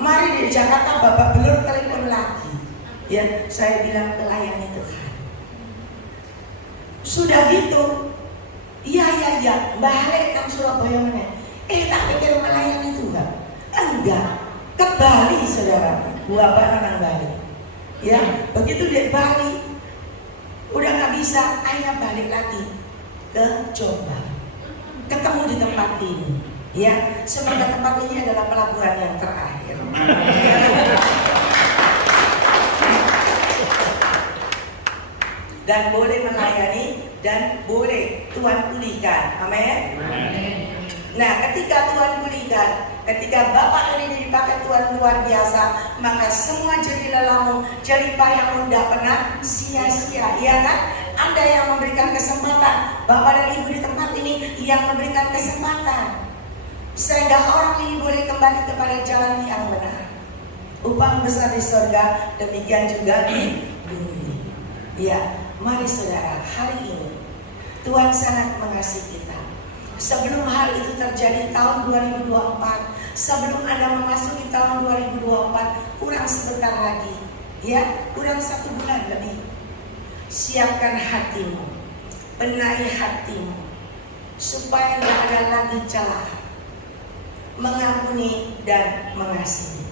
Mari di Jakarta Bapak belur telepon lagi. Ya, saya bilang melayani Tuhan. Sudah gitu, iya, balik nang Surabaya mana? Tak pikir melayani Tuhan. Enggak, ke Bali saudara, Bapak nang Bali. Ya, begitu di Bali, udah nggak bisa, akhirnya balik lagi ke Jombang. Ketemu di tempat ini. Ya, semoga tempat ini adalah pelabuhan yang terakhir. Dan boleh melayani dan boleh Tuhan pulihkan. Amin. Nah, ketika Tuhan pulihkan, ketika Bapak ini dipakai Tuhan luar biasa, maka semua jerih lelahmu, jerih payahmu tidak pernah sia-sia, ya kan? Anda yang memberikan kesempatan, Bapak dan Ibu di tempat ini yang memberikan kesempatan, sehingga orang ini boleh kembali kepada jalan yang benar. Upah besar di surga, demikian juga di bumi. Ya, mari saudara, hari ini Tuhan sangat mengasihi kita. Sebelum hal itu terjadi tahun 2024, sebelum Anda memasuki tahun 2024, kurang sebentar lagi, ya, kurang 1 bulan lebih. Siapkan hatimu, benahi hatimu, supaya tidak ada lagi celah, mengampuni dan mengasihi.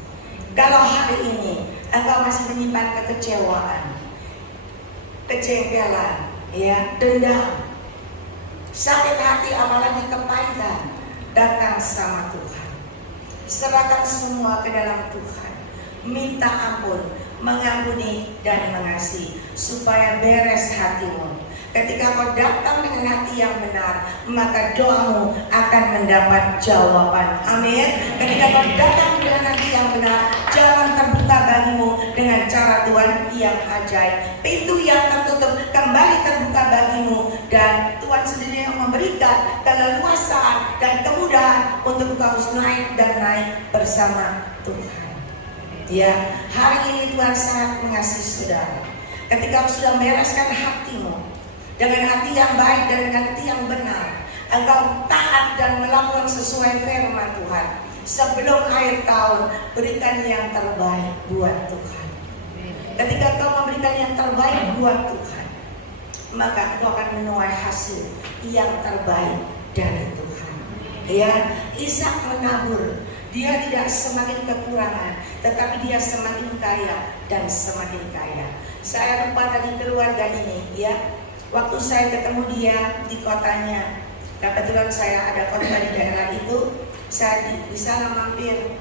Kalau hari ini engkau masih menyimpan kekecewaan, kejengkelan, ya, dendam, sakit hati, apalagi kepahitan, datang sama Tuhan. Serahkan semua ke dalam Tuhan. Minta ampun, mengampuni dan mengasihi, supaya beres hatimu. Ketika kau datang dengan hati yang benar, maka doamu akan mendapat jawaban. Amin. Ketika kau datang dengan hati yang benar, jalan terbuka bagimu dengan cara Tuhan yang ajaib. Pintu yang tertutup kembali terbuka bagimu, dan Tuhan sendiri yang memberikan keleluasaan dan kemudahan untuk kau naik dan naik bersama Tuhan. Ya, hari ini Tuhan sangat mengasihi saudara. Ketika sudah membereskan hatimu dengan hati yang baik dan dengan hati yang benar, engkau taat dan melakukan sesuai firman Tuhan. Sebelum akhir tahun, berikan yang terbaik buat Tuhan. Ketika engkau memberikan yang terbaik buat Tuhan, maka engkau akan menuai hasil yang terbaik dari Tuhan. Ya, Ishak menabur. Dia tidak semakin kekurangan, tetapi dia semakin kaya dan semakin kaya. Saya lupa tadi keluarga ini, ya. Waktu saya ketemu dia di kotanya, kebetulan saya ada khotbah di daerah itu, saya di sana mampir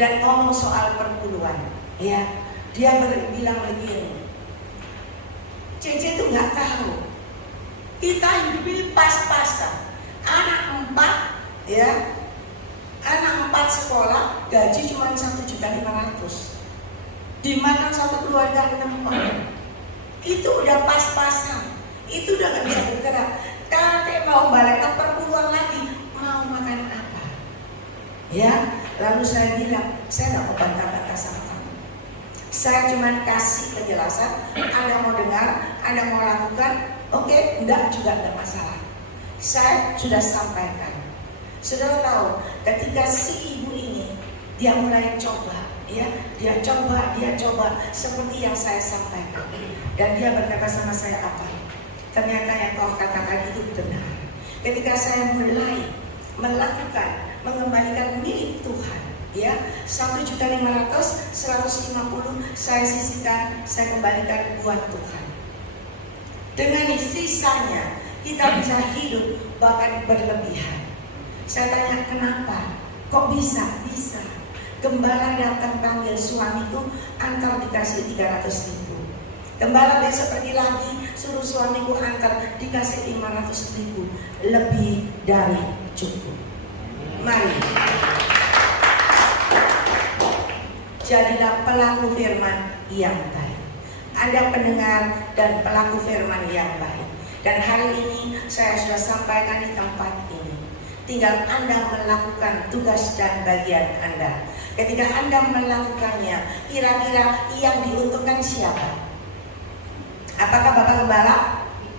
dan ngomong soal perpuluhan. Ya, dia bilang begini, Cece itu nggak tahu, kita hidup ini pas-pasan, anak 4, ya. Anak 4 sekolah, gaji cuma 1.500.000. Dimakan satu keluarga 6 orang. Itu udah pas-pasan. Itu udah gak bisa bergerak. Kalau mau balik ke perpuluhan lagi, mau makan apa? Ya, Lalu saya bilang, saya nggak mau bantah-bantah sama kamu. Saya cuma kasih penjelasan, Anda mau dengar, Anda mau lakukan, oke, enggak juga enggak masalah. Saya sudah sampaikan. Saudara tahu, ketika si ibu ini, dia mulai coba, ya, dia coba seperti yang saya sampaikan. Dan dia berkata sama saya apa? Ternyata yang kau katakan itu benar. Ketika saya mulai melakukan, mengembalikan milik Tuhan, ya, 1.500.000, 150 saya sisihkan, saya kembalikan buat Tuhan. Dengan sisanya kita bisa hidup bahkan berlebihan. Saya tanya kenapa? Kok bisa? Bisa. Gembala datang panggil suamiku, antar dikasih 300.000. Gembala besok pergi lagi, suruh suamiku antar dikasih 500.000. Lebih dari cukup. Mari. Jadilah pelaku firman yang baik. Anda pendengar dan pelaku firman yang baik. Dan hari ini saya sudah sampaikan di tempat ini. Tinggal Anda melakukan tugas dan bagian Anda. Ketika Anda melakukannya, kira-kira yang diuntungkan siapa? Apakah Bapak Gembala?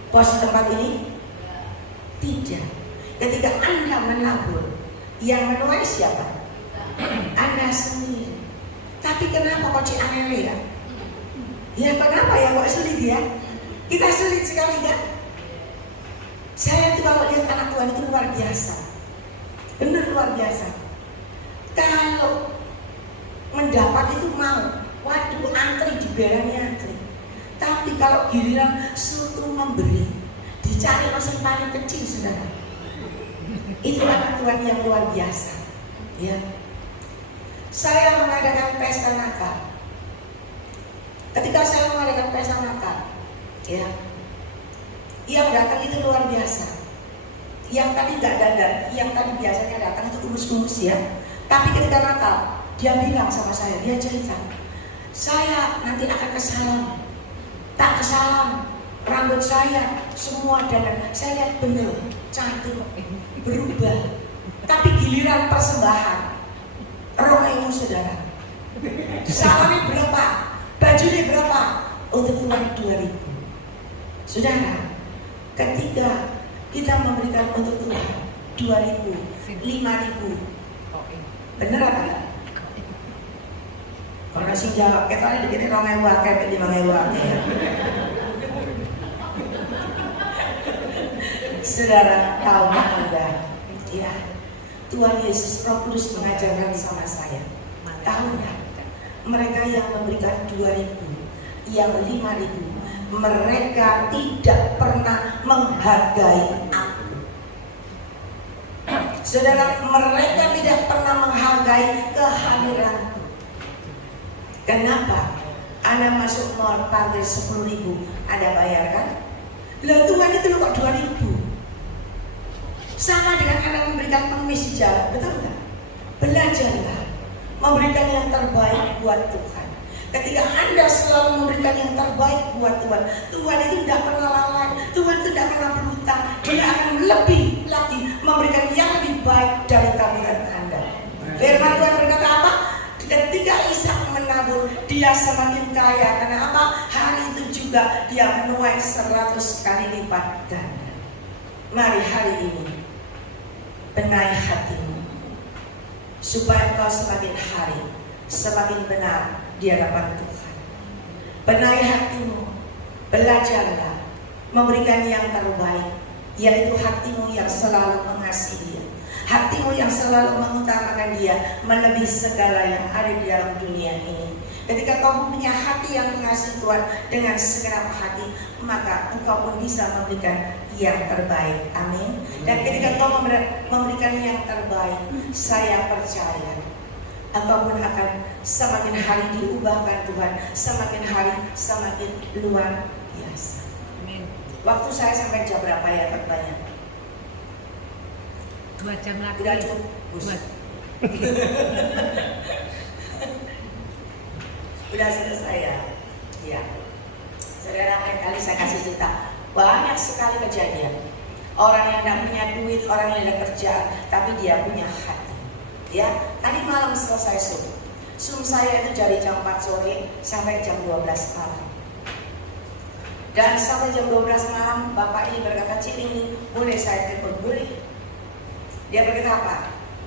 Bos di tempat ini? Tidak. Ketika Anda menabur, yang menuai siapa? Anda sendiri. Tapi kenapa kok aneh ya? Ya kenapa ya kok sulit ya? Kita sulit sekali kan? Saya tuh kalau lihat anak Tuhan itu luar biasa. Benar luar biasa. Kalau mendapat itu mau, waduh antri di belakangnya antri. Tapi kalau giliran suruh memberi, dicari orang paling kecil saudara. Itu anak Tuhan yang luar biasa. Ya. Saya mengadakan pesta Natal. Ketika saya mengadakan pesta Natal, ya, yang datang itu luar biasa. Yang tadi nggak dandan, yang tadi biasanya datang itu kumus-kumus ya. Tapi ketika Natal, dia bilang sama saya, dia cerita, saya nanti akan ke salon, tak ke salon, rambut saya semua dandan. Saya lihat bener, cantik, berubah. Tapi giliran persembahan, rohmu saudara, salonnya berapa, bajunya berapa, untuk uang 2.000. Saudara, ketika kita memberikan untuk Tuhan 2.000, 5.000, bener apa enggak? Kalau sing jawab, kita ada dikit orang ewa, kayak 5.000 ya. Saudara tahu Anda, ya, Tuhan Yesus Roh Kudus mengajarkan sama saya. Tahu nggak? Mereka yang memberikan 2.000, yang 5.000, mereka tidak pernah menghargai aku. Saudara, mereka tidak pernah menghargai kehadiranku. Kenapa? Anda masuk mall parkir 10.000, Anda bayar kan? Lah Tuhan itu kok 2.000. Sama dengan Anda memberikan pengemis di jalan, betul nggak? Belajarlah memberikan yang terbaik buat Tuhan. Ketika Anda selalu memberikan yang terbaik buat Tuhan, Tuhan itu tidak pernah lalai, Tuhan itu tidak pernah berhutang. Dia akan lebih lagi memberikan yang lebih baik dari tabungan Anda. Firman Tuhan berkata apa? Ketika Ishak menabur, dia semakin kaya. Karena apa? Hari itu juga dia menuai 100 kali lipat ganda. Mari hari ini benahi hatimu, supaya kau semakin hari semakin benar di hadapan Tuhan. Benahi hatimu, belajarlah memberikan yang terbaik, yaitu hatimu yang selalu mengasihi Dia, hatimu yang selalu mengutamakan Dia melebihi segala yang ada di dalam dunia ini. Ketika kau punya hati yang mengasihi Tuhan dengan segenap hati, maka engkau pun bisa memberikan yang terbaik. Amin. Dan ketika kau memberikan yang terbaik, saya percaya engkau pun akan semakin hari diubahkan Tuhan, semakin hari semakin luar biasa. Amin. Waktu saya sampai jam berapa ya terbanyak? 2 jam lagi. Tidak cukup. Sudah selesai ya? Ya. Saudara, lain kali saya kasih cerita. Banyak sekali kejadian. Orang yang tidak punya duit, orang yang tidak kerja, tapi dia punya hati. Ya, tadi malam selesai Zoom saya itu dari jam 4 sore sampai jam 12 malam. Dan sampai jam 12 malam Bapak ini berkata, Cik ini boleh saya telepon? Boleh. Dia berkata apa?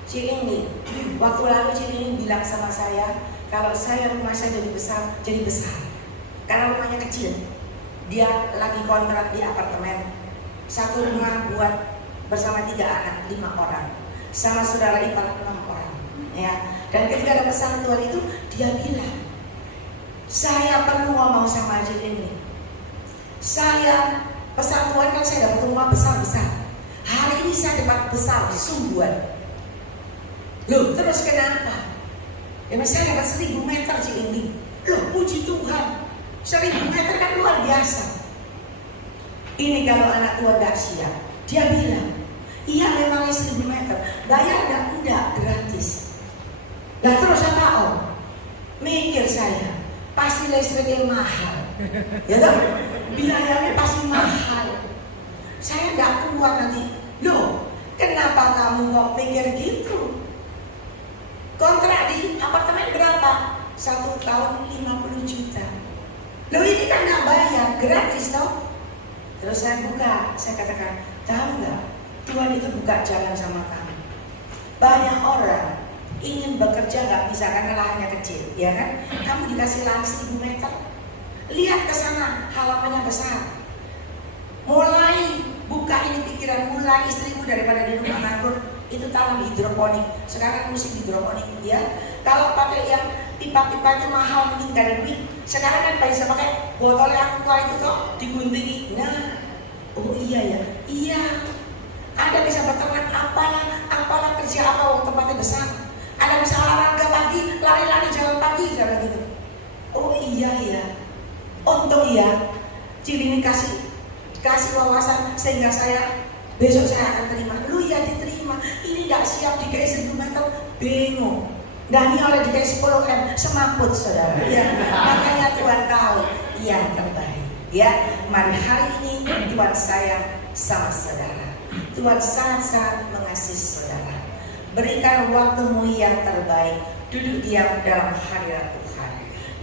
Cik ini, waktu lalu Cik ini bilang sama saya, kalau rumah saya jadi besar. Karena rumahnya kecil. Dia lagi kontrak di apartemen. Satu rumah buat bersama 3 anak, 5 orang. Sama saudara ipar 6 orang. Ya. Dan ketika ada pesan Tuhan itu, dia bilang, saya perlu ngomong sama Cik ini. Saya pesan Tuhan kan saya dapat rumah besar-besar. Hari ini saya dapat besar di Sumbuan. Loh, terus kenapa? Ya saya dapat 1000 meter Cik ini. Loh, puji Tuhan, 1000 meter kan luar biasa. Ini kalau anak tua gak siap, dia bilang, iya memangnya 1000 meter, bayar gak? Enggak, gratis. Nah terus apa om? Mikir saya, pasti listriknya mahal. Ya kan? Biayanya pasti mahal. Saya gak kuat nanti. Loh, kenapa kamu kok mikir gitu? Kontrak di apartemen berapa? 1 tahun 50 juta. Loh ini kan gak bayar, gratis toh. Terus saya buka, saya katakan, tahu gak? Tuhan itu buka jalan sama kamu. Banyak orang ingin bekerja gak bisa karena lahannya kecil, ya kan? Kamu dikasih lahan 1000 meter, lihat ke sana, halamannya besar. Mulai buka ini pikiran, mulai istrimu daripada di rumah nganggur, itu tanam hidroponik. Sekarang musim hidroponik, ya. Kalau pakai yang pipa-pipanya mahal, mungkin gak ada duit. Sekarang kan bisa pakai botol aqua itu kok diguntingi. Nah, oh iya ya, iya. Ada bisa beternak apalah kerja apa tempatnya besar. Ada bisa olahraga pagi, lari-lari jalan pagi, jalan gitu. Oh iya ya. Untung ya, Cili ini kasih wawasan sehingga besok saya akan terima. Lu ya diterima. Ini gak siap dikasih 1000 meter, bingung. Dan ini oleh dikasih 10 M, semaput saudara. Ya, makanya Tuhan tahu yang terbaik. Ya, mari hari ini Tuhan sayang sama saudara. Tuhan sangat-sangat mengasihi saudara. Berikan waktumu yang terbaik. Duduk diam dalam hadirat Tuhan.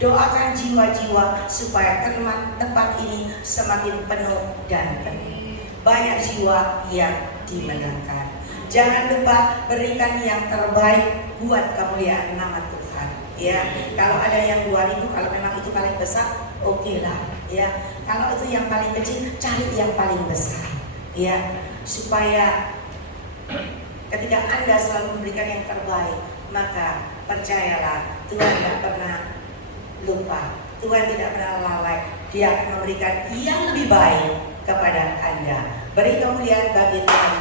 Doakan jiwa-jiwa supaya tempat ini semakin penuh dan penuh. Banyak jiwa yang dimenangkan. Jangan lupa berikan yang terbaik buat kemuliaan nama Tuhan. Ya, kalau ada yang 2000, kalau memang itu paling besar, oke lah. Ya, kalau itu yang paling kecil, cari yang paling besar. Ya, supaya ketika Anda selalu memberikan yang terbaik, maka percayalah Tuhan tidak pernah lupa. Tuhan tidak pernah lalai. Dia akan memberikan yang lebih baik kepada Anda. Beri kemuliaan bagi Tuhan.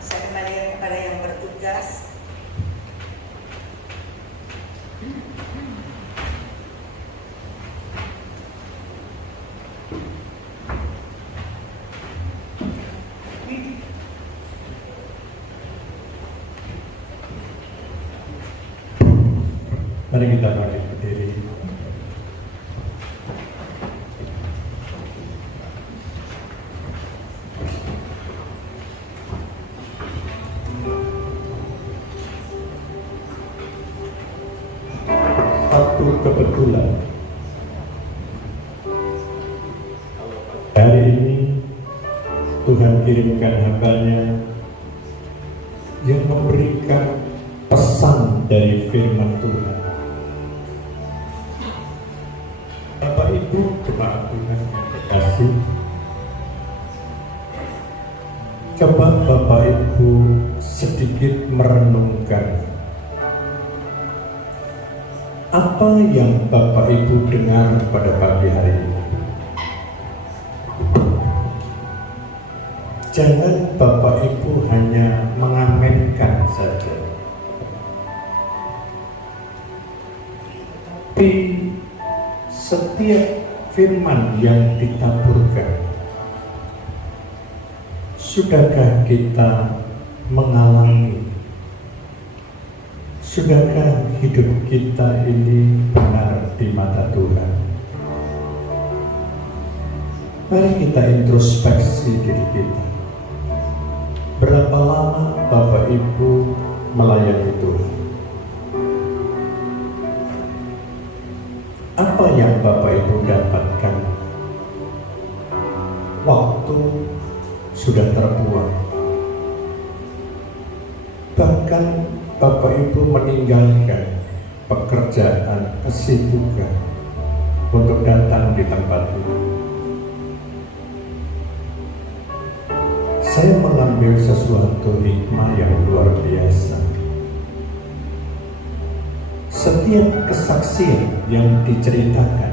Saya kembali kepada yang bertugas. Mari kita bangkit berdiri. Satu kebetulan hari ini Tuhan kirimkan hamba-Nya yang memberikan pesan dari firman Tuhan. Bapak Ibu jemaat Tuhan yang terkasih, coba Bapak Ibu sedikit merenungkan apa yang Bapak Ibu dengar pada pagi hari ini. Jangan Bapak Ibu hanya mengamenkan saja, tapi setiap firman yang ditaburkan, sudahkah kita mengalami? Sudahkah hidup kita ini benar di mata Tuhan? Mari kita introspeksi diri kita. Berapa lama Bapak Ibu melayani Tuhan? Apa yang Bapak Ibu dapatkan? Waktu sudah terbuang. Bahkan Bapak Ibu meninggalkan pekerjaan, kesibukan untuk datang di tempat ini. Saya mengambil sesuatu hikmah yang luar biasa. Setiap kesaksian yang diceritakan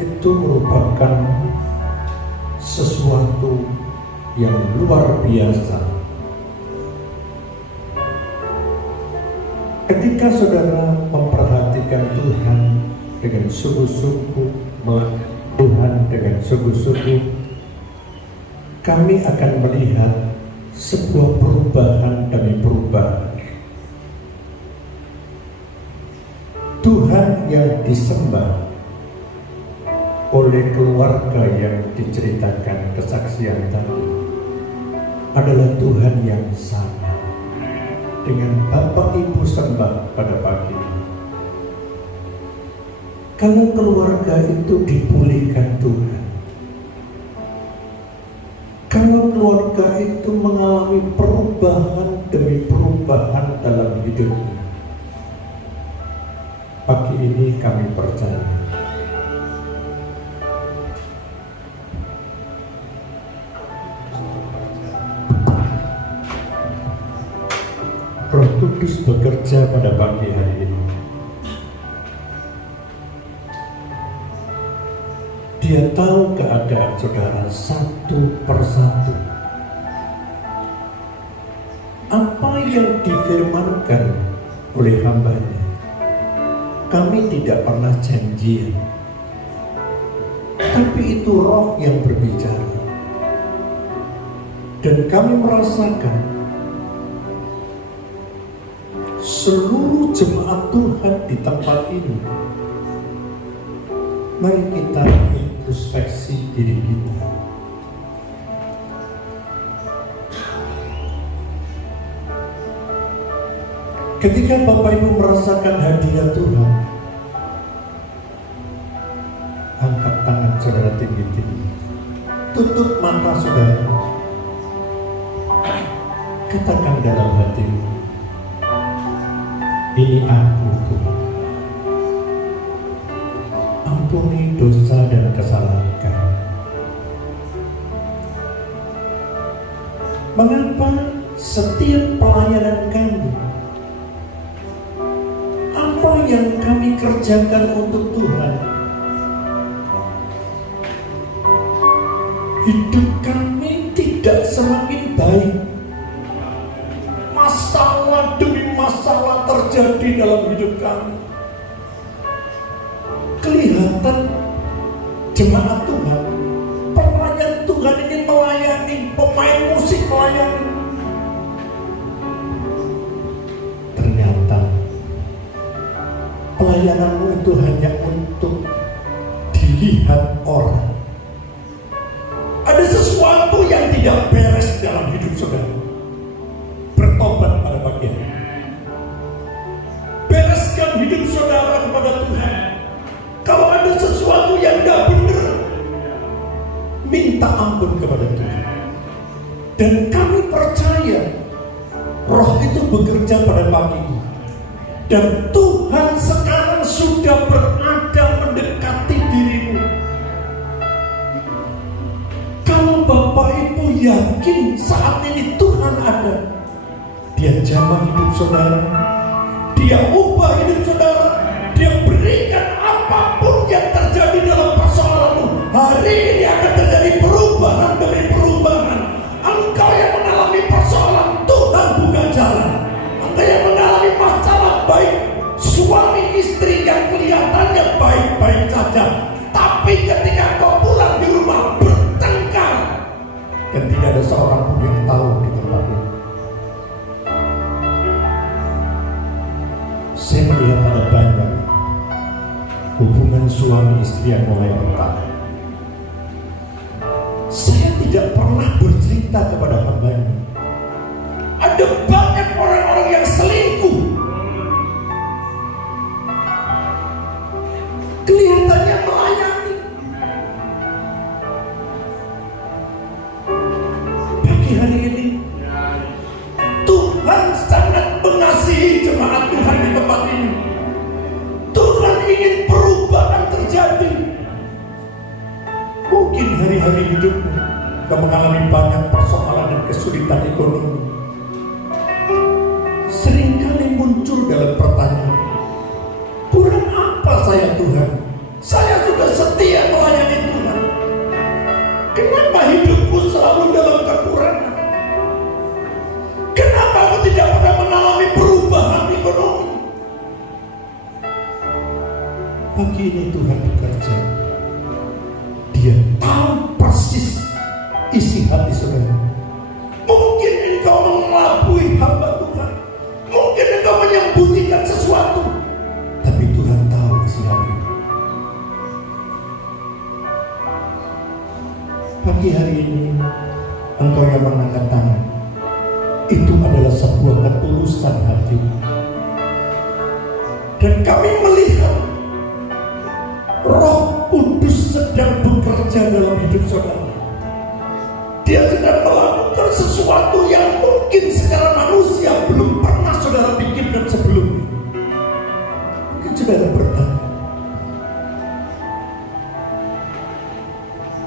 itu merupakan sesuatu yang luar biasa. Ketika saudara memperhatikan Tuhan dengan sungguh-sungguh, melakukan Tuhan dengan sungguh-sungguh, kami akan melihat sebuah perubahan demi perubahan. Tuhan yang disembah oleh keluarga yang diceritakan kesaksian tadi adalah Tuhan yang sama dengan Bapak Ibu sembah pada pagi ini. Kalau keluarga itu dipulihkan Tuhan, kalau keluarga itu mengalami perubahan demi perubahan dalam hidupnya, pagi ini kami percaya Roh Kudus bekerja pada pagi hari ini. Dia tahu keadaan saudara satu persatu. Apa yang difirmankan oleh hamba-Nya, kami tidak pernah janjian, tapi itu Roh yang berbicara. Dan kami merasakan seluruh jemaat Tuhan di tempat ini. Mari kita introspeksi diri kita. Ketika Bapak Ibu merasakan hadirat Tuhan, angkat tangan saudara tinggi-tinggi, tutup mata saudara, katakan dalam hatimu, ini aku Tuhan. Ampuni dosa dan kesalahan kami. Mengapa setiap pelayanan kami, apa yang kami kerjakan untuk Tuhan, hidup kami tidak semakin baik? Masalah demi masalah terjadi dalam hidup kami. Kelihatan jemaat Tuhan, pelayan Tuhan ingin melayani, pemain musik melayani. Ternyata pelayananmu itu hanya untuk dilihat orang. Ada sesuatu yang tidak beres dalam hidup saudara. Bertobat pada pagi hari. Bereskan hidup saudara kepada Tuhan. Kalau ada sesuatu yang tidak benar, minta ampun kepada Tuhan. Dan kami percaya Roh itu bekerja pada pagi ini. Dan Tuhan sekarang sudah berada mendekati dirimu. Kalau Bapak Ibu yakin saat ini Tuhan ada, Dia jamah hidup saudara, Dia ubah hidup saudara, Dia berikan apapun yang terjadi dalam persoalanmu. Hari ini akan terjadi perubahan demi perubahan. Engkau yang mengalami persoalan, Tuhan buka jalan. Engkau yang mengalami masalah, baik suami istri yang kelihatannya baik-baik saja, tapi ketika kau pulang di rumah bertengkar dan tidak ada seorang pun yang tahu di tempat ini. Saya melihat ada banyak hubungan suami istri yang mulai retak. Saya tidak tidak pernah bercerita kepada hambanya. Ada banyak orang-orang yang selingkuh. Kelihatannya melayani. Pagi hari ini Tuhan sangat mengasihi jemaat Tuhan di tempat ini. Tuhan ingin perubahan terjadi. Mungkin hari-hari hidupmu kau mengalami banyak persoalan dan kesulitan ekonomi. Seringkali muncul dalam pertanyaan, kurang apa saya Tuhan? Saya sudah setia melayani Tuhan. Kenapa hidupku selalu dalam kekurangan? Kenapa aku tidak pernah mengalami perubahan ekonomi? Pagi ini Tuhan bekerja. Dia tahu persis isi hati saudara. Mungkin engkau mengelabui hamba Tuhan. Mungkin engkau menyembunyikan sesuatu. Tapi Tuhan tahu isi hati. Pagi hari ini engkau yang mengangkat tangan, itu adalah sebuah ketulusan hati. Dan kami melihat Roh Kudus sedang bekerja dalam hidup saudara. Dia sedang melakukan sesuatu yang mungkin secara manusia belum pernah saudara pikirkan sebelumnya. Mungkin saudara bertanya,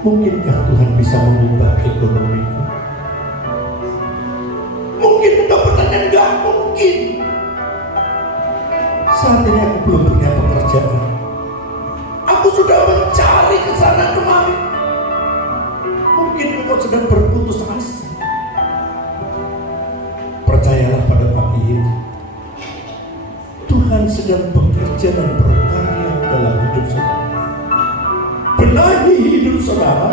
mungkinkah Tuhan bisa mengubah ekonomiku? Mungkin engkau bertanya, enggak mungkin. Saat ini aku belum punya pekerjaan. Aku sudah mencari ke sana kemari. Mungkin engkau sedang berputus asa. Percayalah pada pagi ini, Tuhan sedang bekerja dan berkarya dalam hidup saudara. Benahi hidup saudara.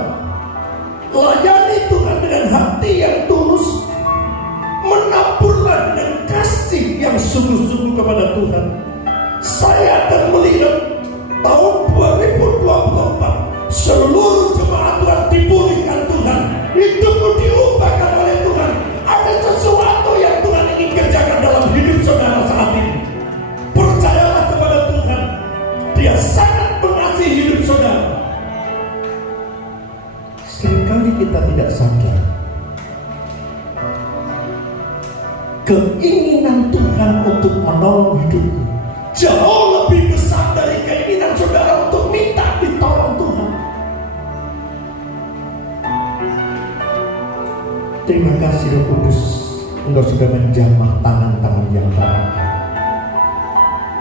Layani Tuhan dengan hati yang tulus. Menaburlah dengan kasih yang sungguh-sungguh kepada Tuhan. Saya akan melihat tahun 2024 seluruh jemaat Tuhan dipulihkan Tuhan. Hidupmu diubahkan oleh Tuhan. Ada sesuatu yang Tuhan ingin kerjakan dalam hidup saudara saat ini. Percayalah kepada Tuhan. Dia sangat mengasihi hidup saudara. Seringkali kita tidak sadar keinginan Tuhan untuk menolong hidupmu jauh lebih besar dari keinginan saudara untuk minta ditolong Tuhan. Terima kasih Roh Kudus, Engkau sudah menjamah tangan-tangan yang terangkat.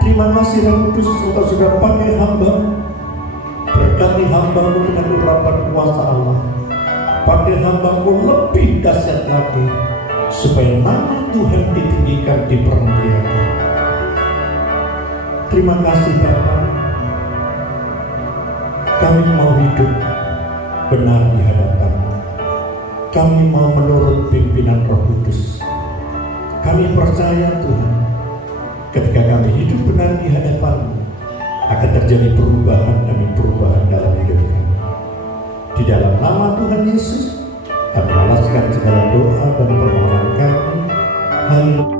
Terima kasih Roh Kudus, Engkau sudah pakai hamba. Berkati hambamu dengan urapan kuasa Allah. Pakai hambamu lebih dahsyat lagi, supaya nama Tuhan ditinggikan di permukaan. Terima kasih Bapa. Kami mau hidup benar di hadapan-Mu. Kami mau menurut pimpinan Roh Kudus. Kami percaya Tuhan, ketika kami hidup benar di hadapan-Mu, akan terjadi perubahan demi perubahan dalam hidup kami. Di dalam nama Tuhan Yesus, kami alaskan segala doa dan permohonan kami. Haleluya.